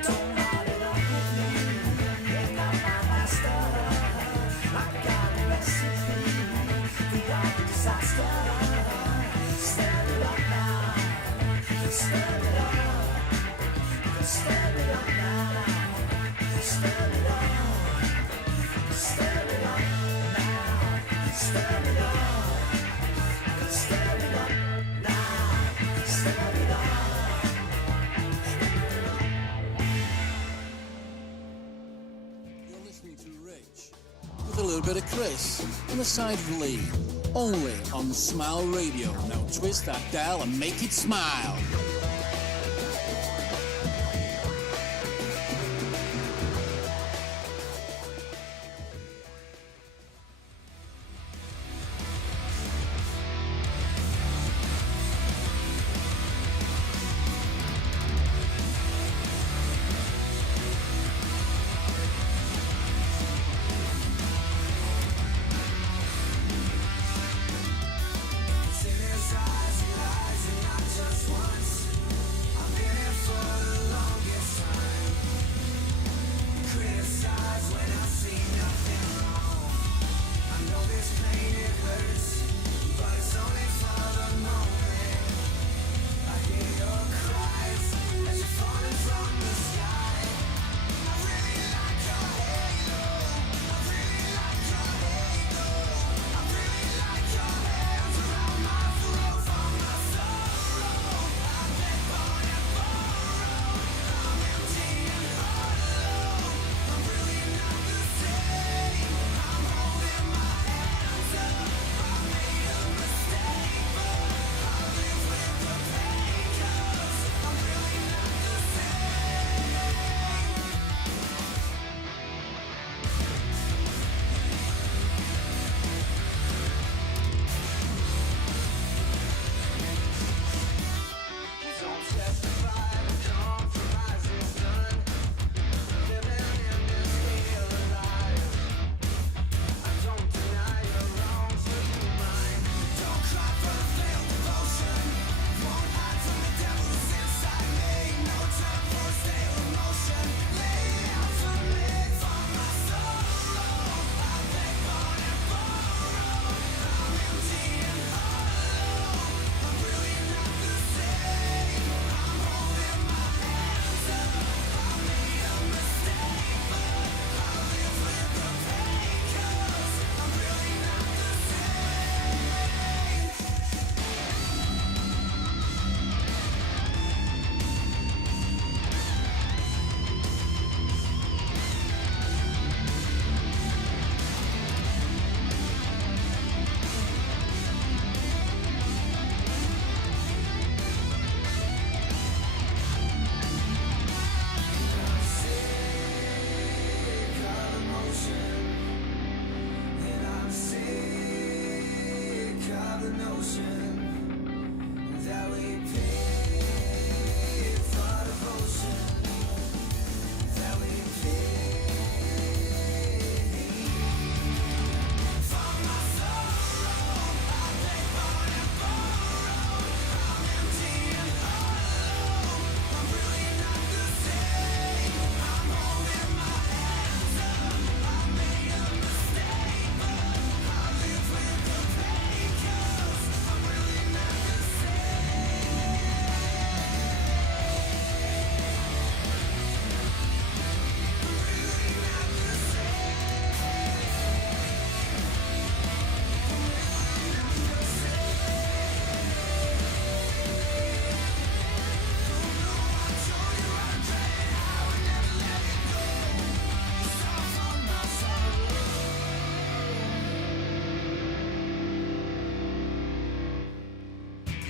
Don't load it up with me, you're not my master. I got a recipe for your disaster. Stir it up now. Stir it up, stir it up now, stir it up, stir it up now, stir it up, stir it up now, stir it up. You're listening to Rich with a little bit of Chris and a side of Lee. Only on Smile Radio. Now twist that dial and make it smile.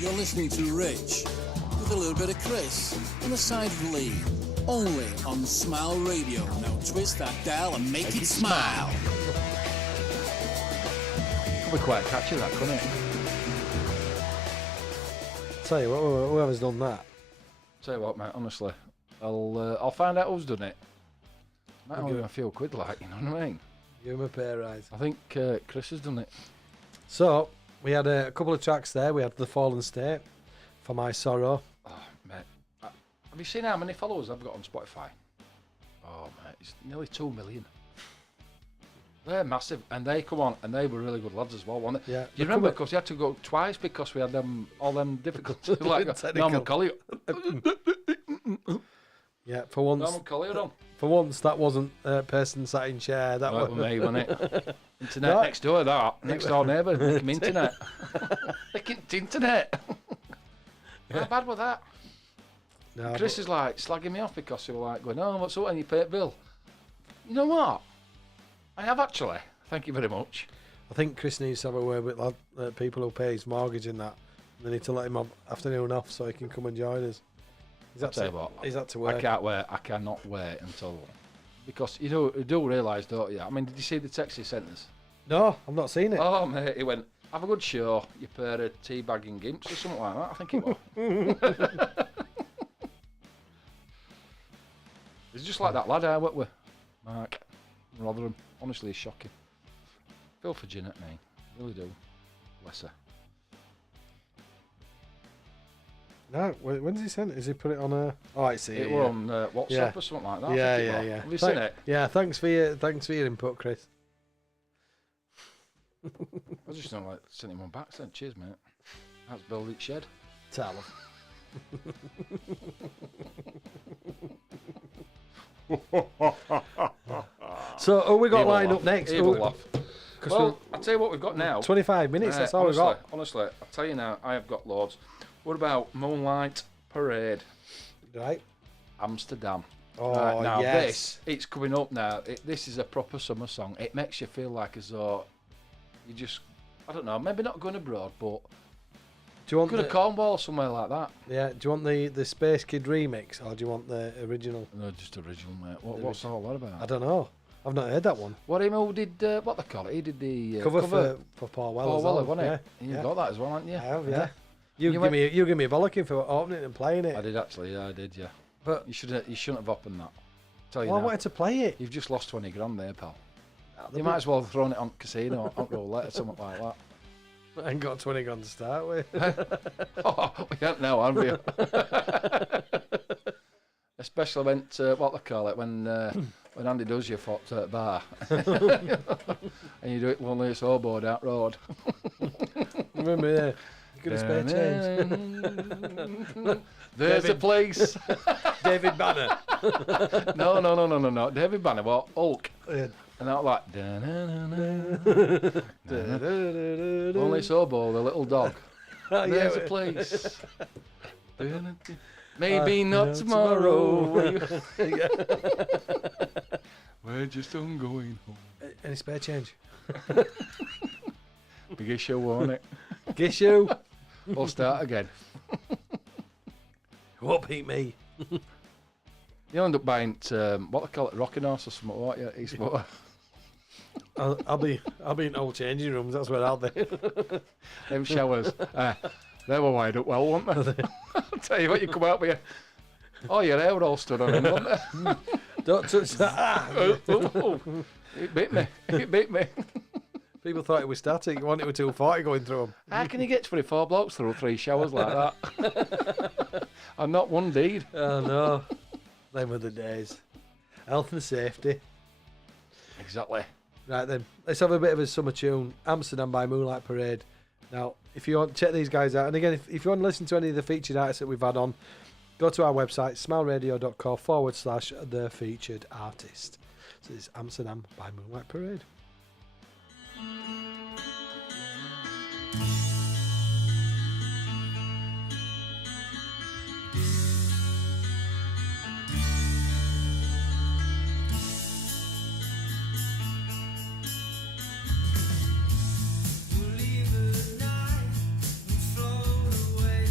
You're listening to Rich with a little bit of Chris and a side of Lee. Only on Smile Radio. Now twist that dial and make it smile. Could be quite catchy, that, couldn't it? Tell you what, whoever's done that. Tell you what, mate. Honestly, I'll find out who's done it. Might only give him a few quid, like, you know what I mean? Give him a pay rise. I think Chris has done it. So, we had a couple of tracks there. We had The Fallen State, For My Sorrow. Oh, mate. Have you seen how many followers I've got on Spotify? Oh, mate, it's nearly 2 million. They're massive, and they come on, and they were really good lads as well, weren't they? Yeah. Do you remember? Because you had to go twice because we had all them difficulties, like Norman Collier. Yeah, for once. Norman Collier on. For once, that wasn't a person sat in chair. That That was was me, wasn't it? Internet No. next door, that. Next door neighbour, making internet. Making internet. How bad was that? No, Chris is like slagging me off because he was like going, oh, what's up when you pay a bill? You know what? I have actually. Thank you very much. I think Chris needs to have a word with people who pay his mortgage and that. They need to let him have afternoon off so he can come and join us. He's had Tell you what, he's had to work. I cannot wait until... Because you do realise, don't you? I mean, did you see the text he sent us? No, I've not seen it. Oh, mate, he went, have a good show, you pair of teabagging gimps or something like that, I think it was. He's just like that lad I work with, Mark Rotherham. Honestly, he's shocking. Feel for Jeanette, mate. Really do. Bless her. No, when's he sent it? Has he put it on a... Oh, I see It it. were on WhatsApp Yeah. or something like that. Yeah, I think it yeah, was. yeah. Have you seen it? Yeah, thanks for your input, Chris. I just don't like sending him one back. Said, cheers, mate. That's build it shed. Tell him. So, who we got Evil lined laugh. up next? Evil Who- laugh. 'cause Well, I'll tell you what we've got now. 25 minutes, that's all honestly, we got. Honestly, I'll tell you now, I have got loads. What about Moonlight Parade, Right. Amsterdam? Oh, Right, now yes. this, it's coming up now. This is a proper summer song. It makes you feel like as though you just, I don't know, maybe not going abroad, but Do you want go to the, Cornwall, somewhere like that. yeah, do you want the Space Kid remix or do you want the original? No, just original, mate. What's all that about? I don't know. I've not heard that one. What him who did, what they call it? He did the Cover for Paul Weller. Paul as Weller, well. wasn't Yeah, it? And you yeah. got that as well, haven't you? I have, yeah. You went- give me a bollocking for opening and playing it. I did actually, yeah, I did, yeah. But You shouldn't have opened that. Tell you well, I now, wanted to play it. you've just lost 20 grand there, pal. The You might as well have thrown it on casino, on roulette or something like that. I ain't got 20 grand to start with. Oh, we can't now, have we? Especially when, what they call it, when Andy does your foot at bar. And you do it only it's oboe down road. Remember, yeah. You could have spare change. There's a David. place. David Banner. No. David Banner, what? Hulk. Yeah. And that like, only it's oboe, the little dog. There's a place. Maybe not tomorrow. We're just on going home. Any spare change? Biggest show, won't it? Guess you. We'll start again. Won't beat me. You end up buying what they call it, rocking horse or something, won't you? Eastwater. I'll be in old changing rooms. That's where I'll be. Them showers. They were wide up well, weren't they? I'll tell you what, you come out with oh, your hair all stood on him, wasn't it? Don't touch that. Ah. Oh, it bit me. It bit me. People thought it was static. You want it with 240 going through them. How can you get 24 blokes through 3 showers like that? I'm not one deed. Oh no, them were the days. Health and safety. Exactly. Right then, let's have a bit of a summer tune. Amsterdam by Moonlight Parade. Now, if you want, check these guys out. And again, if you want to listen to any of the featured artists that we've had on, go to our website, smileradio.co/the featured artist. So it's Amsterdam by Moonlight Parade. We'll leave at night and float away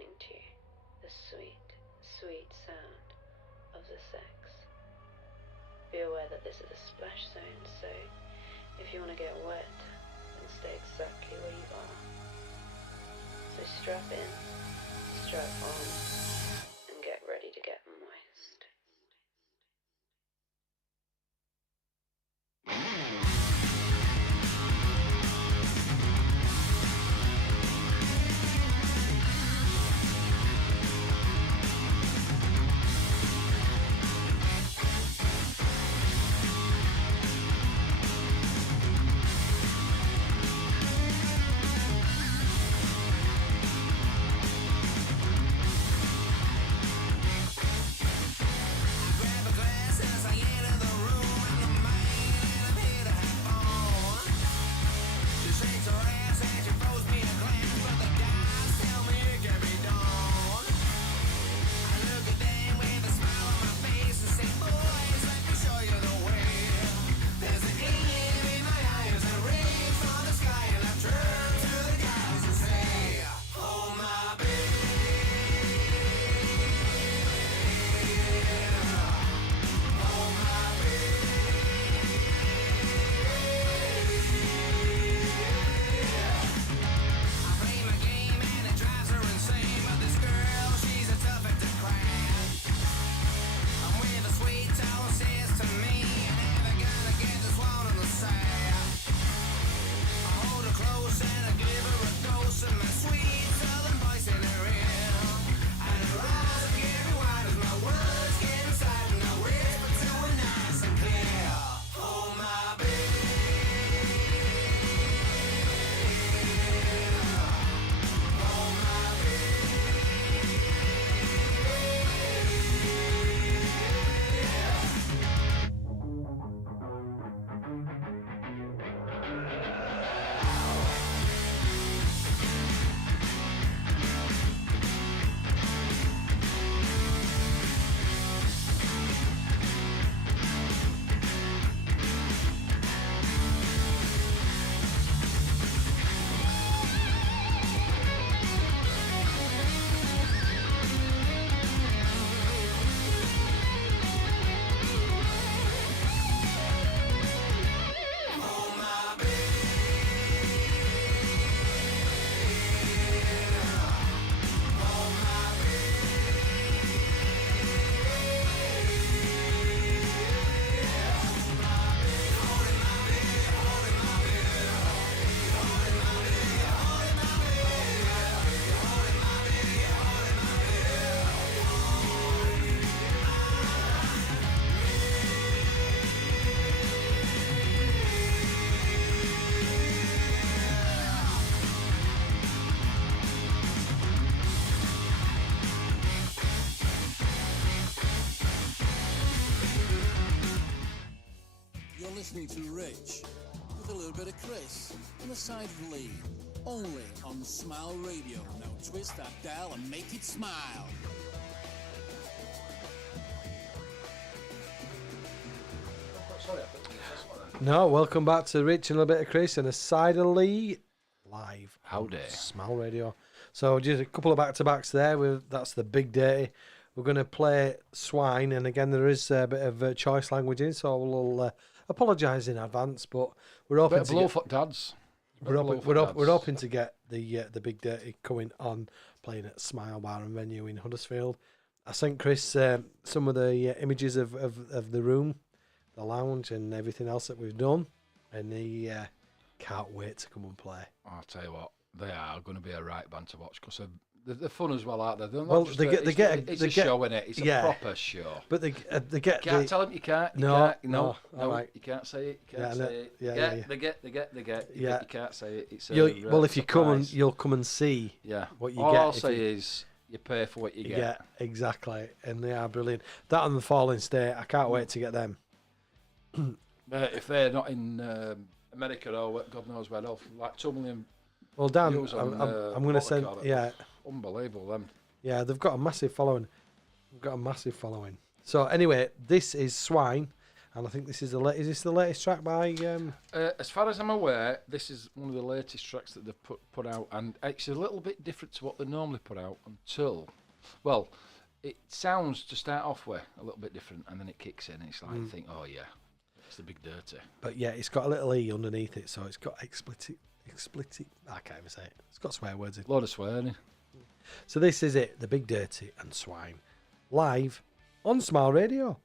listening to the sweet, sweet sound of the sex. Be aware that this is a splash zone, so if you want to get wet, then stay exactly where you are. So strap in, strap on, and get ready to get moist. Listening to Rich with a little bit of Chris and a side of Lee. Only on Smile Radio. Now twist that dial and make it smile. No, welcome back to Rich and a little bit of Chris and a side of Lee live. Howdy. On Smile Radio. So just a couple of back-to-backs there. That's the big day. We're going to play Swine, and again there is a bit of choice language in, so we'll apologise in advance, but we're hoping Bit of Blowfoot Dads. We're hoping to get the big day coming on, playing at Smile Bar and Venue in Huddersfield. I sent Chris some of the images of the room, the lounge, and everything else that we've done, and he can't wait to come and play. I'll tell you what, they are going to be a right band to watch because they're fun as well, aren't they? It's a show, isn't it? It's a proper show. But they get. Can't tell them you can't. No, right. You can't say it. You can't say it. Yeah. They get. Yeah. You can't say it. It's well, if you come you'll come and see. Yeah. What you All get. I'll say is you pay for what you get. Yeah, exactly, and they are brilliant. That and the Falling State. I can't wait to get them. If they're not in America or God knows where else, like 2 million. Well, Dan, views I'm on, going to send. Spotify. Yeah, Unbelievable, them. yeah, they've got a massive following. So anyway, this is Swine, and I think this is is this the latest track by? As far as I'm aware, this is one of the latest tracks that they've put out, and it's a little bit different to what they normally put out until, well, it sounds to start off with a little bit different, and then it kicks in, and it's like you think, oh yeah, it's the Big Dirty. But yeah, it's got a little E underneath it, so it's got explicit. I can't even say it. It's got swear words in. Load of swearing. So this is it, the Big Dirty and Swine, live on Smile Radio.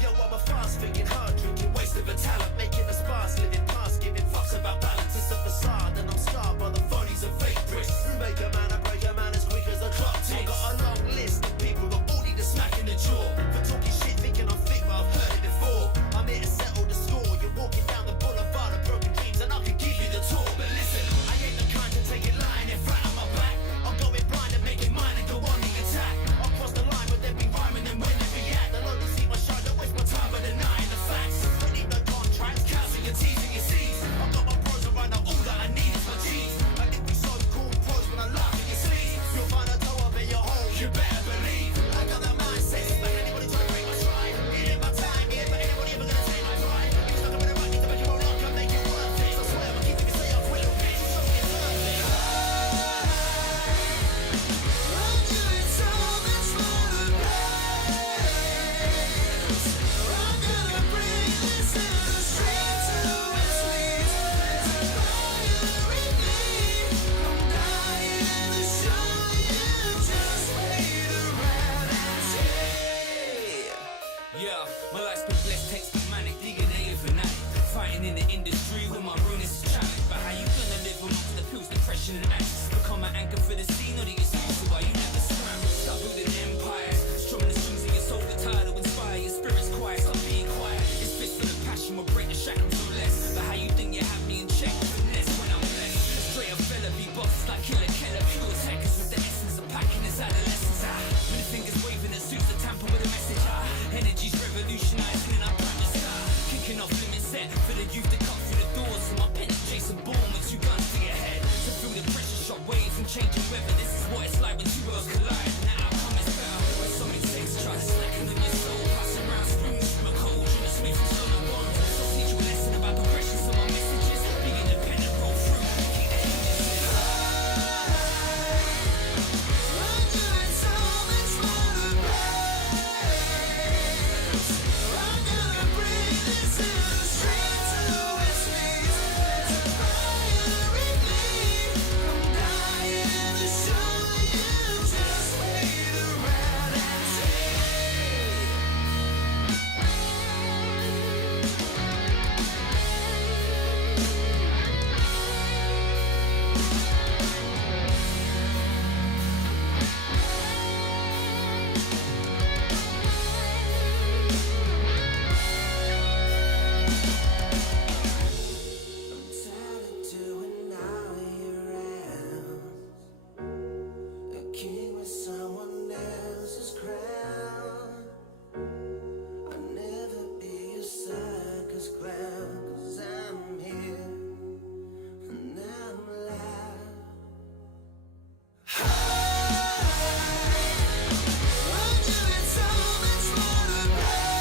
Yo, I'm a fast thinking, hard drinking, waste of a talent, making a sparse, living past, giving fucks about balance. It's a facade, and I'm scarred by the phonies and fake bricks. Who make a man and break a man as quick as a clock ticks. I've got a long list of people that all need a smack in the jaw for talking shit, thinking I'm thick, but I've heard it before. I'm here to settle the score. You're walking down the boulevard of broken dreams, and I can give you the tour. But listen, I ain't the kind to take it lying in front of my back. I'm going blind and making mine and go on the attack. I'll cross the line, but then be rhyming and when they react, they'll only see my shine, don't waste my time by denying the facts. Don't need no contracts, counting your T's and your C's. I've got my pros and right now all that I need is my G's. Like if we so cool pros when I laugh at your sleeves, you'll find a toe up in your hole, you better believe. I got the mindset, like anybody try to break my stride. It ain't my time yet, but anybody ever gonna take my pride. If you're stuck up in the right, need to make it roll up and make it worth it. I swear I'ma keep it say I'll quit your bitch, so you deserve it. I'm doing so much more than this. I'm gonna bring this in the streets to its knees. There's a fire in me. I'm dying to show you. Just wait around and see. Yeah, my life's been blessed, takes the manic, digging day for night. Fighting in the industry with my ruinous challenge. But how you gonna live amongst the pills, depression and angst? Become an anchor for the scene or the excuse of why you never swam? Start building empires, strumming the strings of your soul, the tide to inspire your spirit's quiet, stop being quiet. It's fist full of passion, will break the shackles or less. But how you think you have me in check? Finesse when I'm blessed. A straight up fella, be bosses like Killer Keller, pure techers with the essence of packing his adolescence. With the fingers waving, it suits the tamper with a message. Energy's revolutionizing and I promise kicking off limit set for the youth that come through the doors. So my pen's Jason Bourne with two guns to your head. To feel the pressure shot waves and changing weather. This is what it's like when two worlds collide. And the outcome is better. When something takes try to slacken on your soul. Pass around spoons from a cold. You know, smooth from stolen bones. So teach you a lesson about progression. So my messages be independent, roll through. Keep the hinges in. I'm doing so much more than this. I'm gonna bring this in the streets to its knees. There's a fire in me. I'm dying to show you. Just wait around and see. I'm tired of doing all your rounds. A king with someone else's crown. I'll never be a circus clown. 'Cause I'm here and I'm alive. I'm doing so much more than this.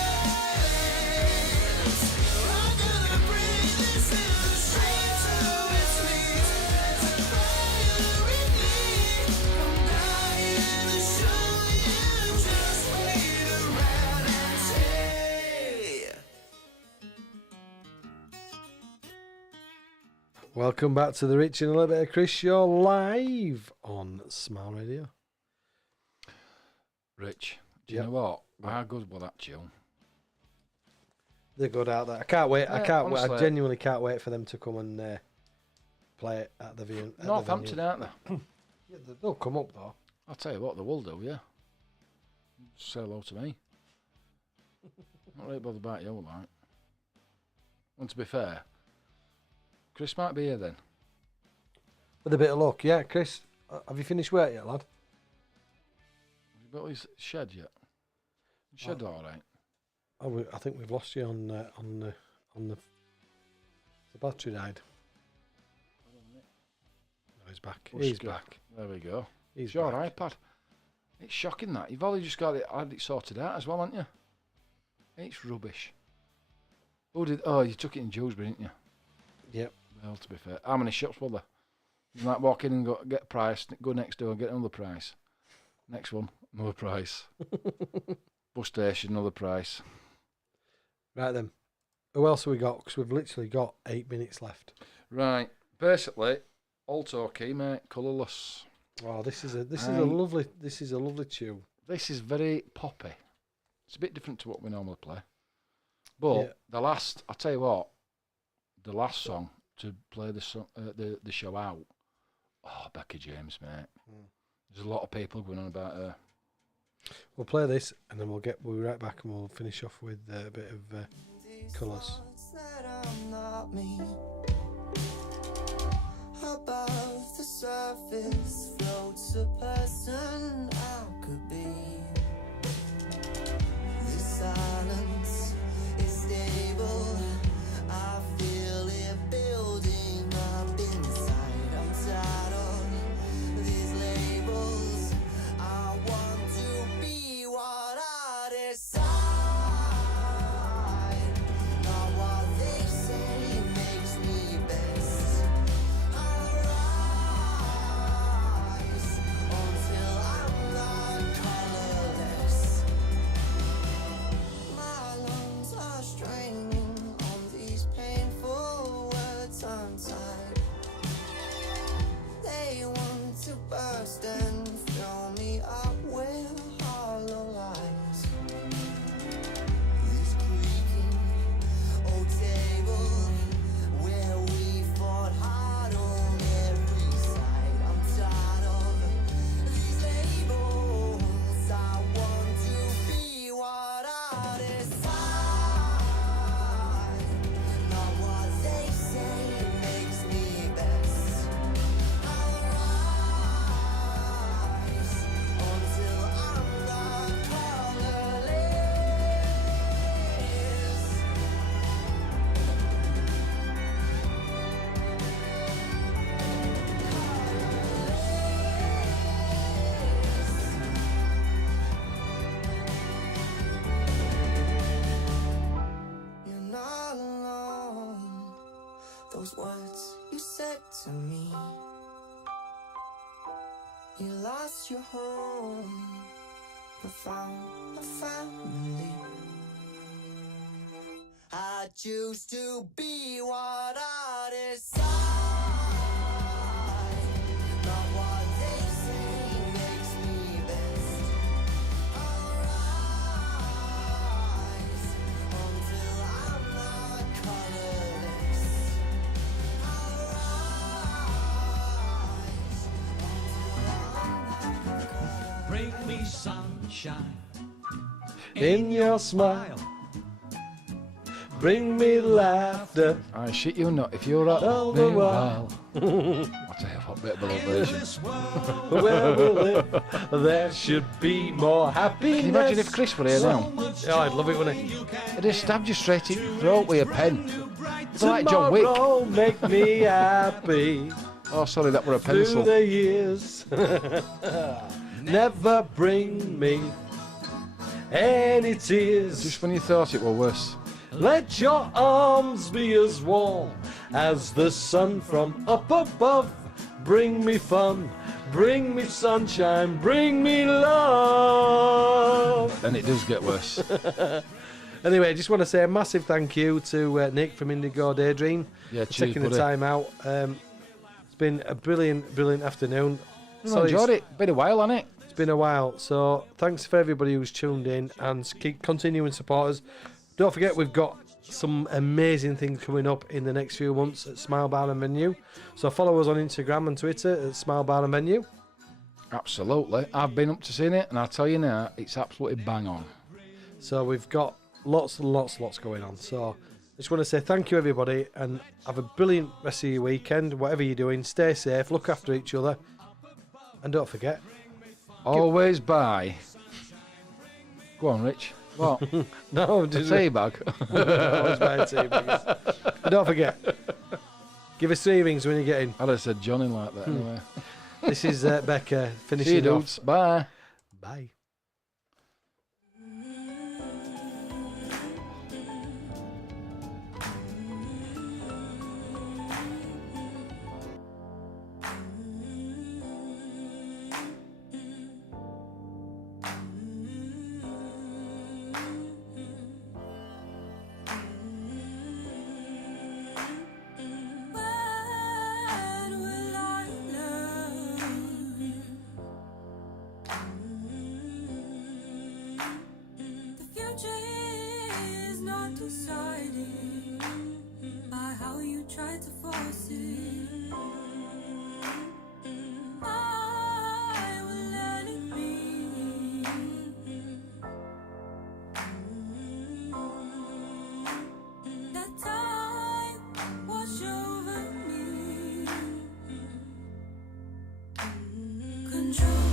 I'm gonna bring this in the streets to its knees. There's a fire in me. I'm dying to show you. Just wait around and see. Welcome back to the Rich and a Little Bit of Chris show live on Smile Radio. Rich, do Yep. you know what? How good was that tune? They're good out there. I can't wait. I Yeah, can't wait. I honestly. genuinely can't wait for them to come and play it at the venue. Northampton, aren't they? Yeah, they'll come up though. I'll tell you what, they will do, yeah. Say hello to me. Not really bothered about you, like. And to be fair, Chris might be here then. With a bit of luck, yeah. Chris, have you finished work yet, lad? You built his shed yet? Shed all right. Oh, I think we've lost you on the battery died. No, he's back. Oh, He's skip. back. There we go. He's It's your back. iPad. It's shocking that. You've only just got it, had it sorted out as well, haven't you? It's rubbish. You took it in Dewsbury, didn't you? Yep. Well, to be fair. How many shops were there? You like walk in and get a price, go next door and get another price. Next one, another price. Bus station, another price. Right then. Who else have we got? Because we've literally got 8 minutes left. Right. Basically, alto key, mate, colourless. Wow, this is a lovely tune. This is very poppy. It's a bit different to what we normally play. But I'll tell you what, the last song to play the show out, Becky James, mate. There's a lot of people going on about her. We'll play this and then we'll be right back and we'll finish off with a bit of colours. Above the surface floats a person I could be. This silence is stable. I feel it building up inside. I'm tired of these labels. I want to be what I decide. Not what they say makes me best. I'll rise until I'm not colorless. My lungs are straining on these painful words untied. They want to burst and fill me up with hollow lies. This creaking old table where we fought hard on every side. I'm tired of these labels. I want to be what I decide. Not what they say makes me best. I'll rise until I'm not colorless. You're not alone. Those words you said to me. You lost your home, but found a family. I choose to be what I decide. Not what they say makes me best. I'll rise until I'm not colorless. I'll rise until I'm not colorless. Bring me sunshine In your smile, bring me laughter. I shit you not, if you're at All the while. I'll tell you what, bit of a love version. this world. Where we live, there should be more happiness. Can you imagine if Chris were here now? Oh, I'd love it, wouldn't he? He'd have stabbed you straight in the throat with a pen. It's like John Wick. Tomorrow make me happy Oh, sorry, that were a through pencil. the years. Never bring me any tears. Just when you thought it were worse. Let your arms be as warm as the sun from up above. Bring me fun, bring me sunshine, bring me love. Then it does get worse. Anyway, I just want to say a massive thank you to Nick from Indigo Daydream Yeah, for cheers, taking the buddy. time out. It's been a brilliant afternoon. I enjoyed it. Been a while, hasn't it? It's been a while, so thanks for everybody who's tuned in and keep continuing to support us. Don't forget, we've got some amazing things coming up in the next few months at Smile Bar and Venue. So follow us on Instagram and Twitter at Smile Bar and Venue. Absolutely. I've been up to seeing it, and I'll tell you now, it's absolutely bang on. So we've got lots going on. So I just want to say thank you, everybody, and have a brilliant rest of your weekend. Whatever you're doing, stay safe, look after each other, and don't forget, Always buy Go on, Rich. What? No, just Tea bag. always buy a tea bag. But don't forget, give us 3 rings when you get in. I'd have said Johnny like that anyway. This is Becca See finishing you, off. dudes. Bye. Bye. When will I learn? The future is not decided by how you try to force it. I will let it be. That time wash over me. Control.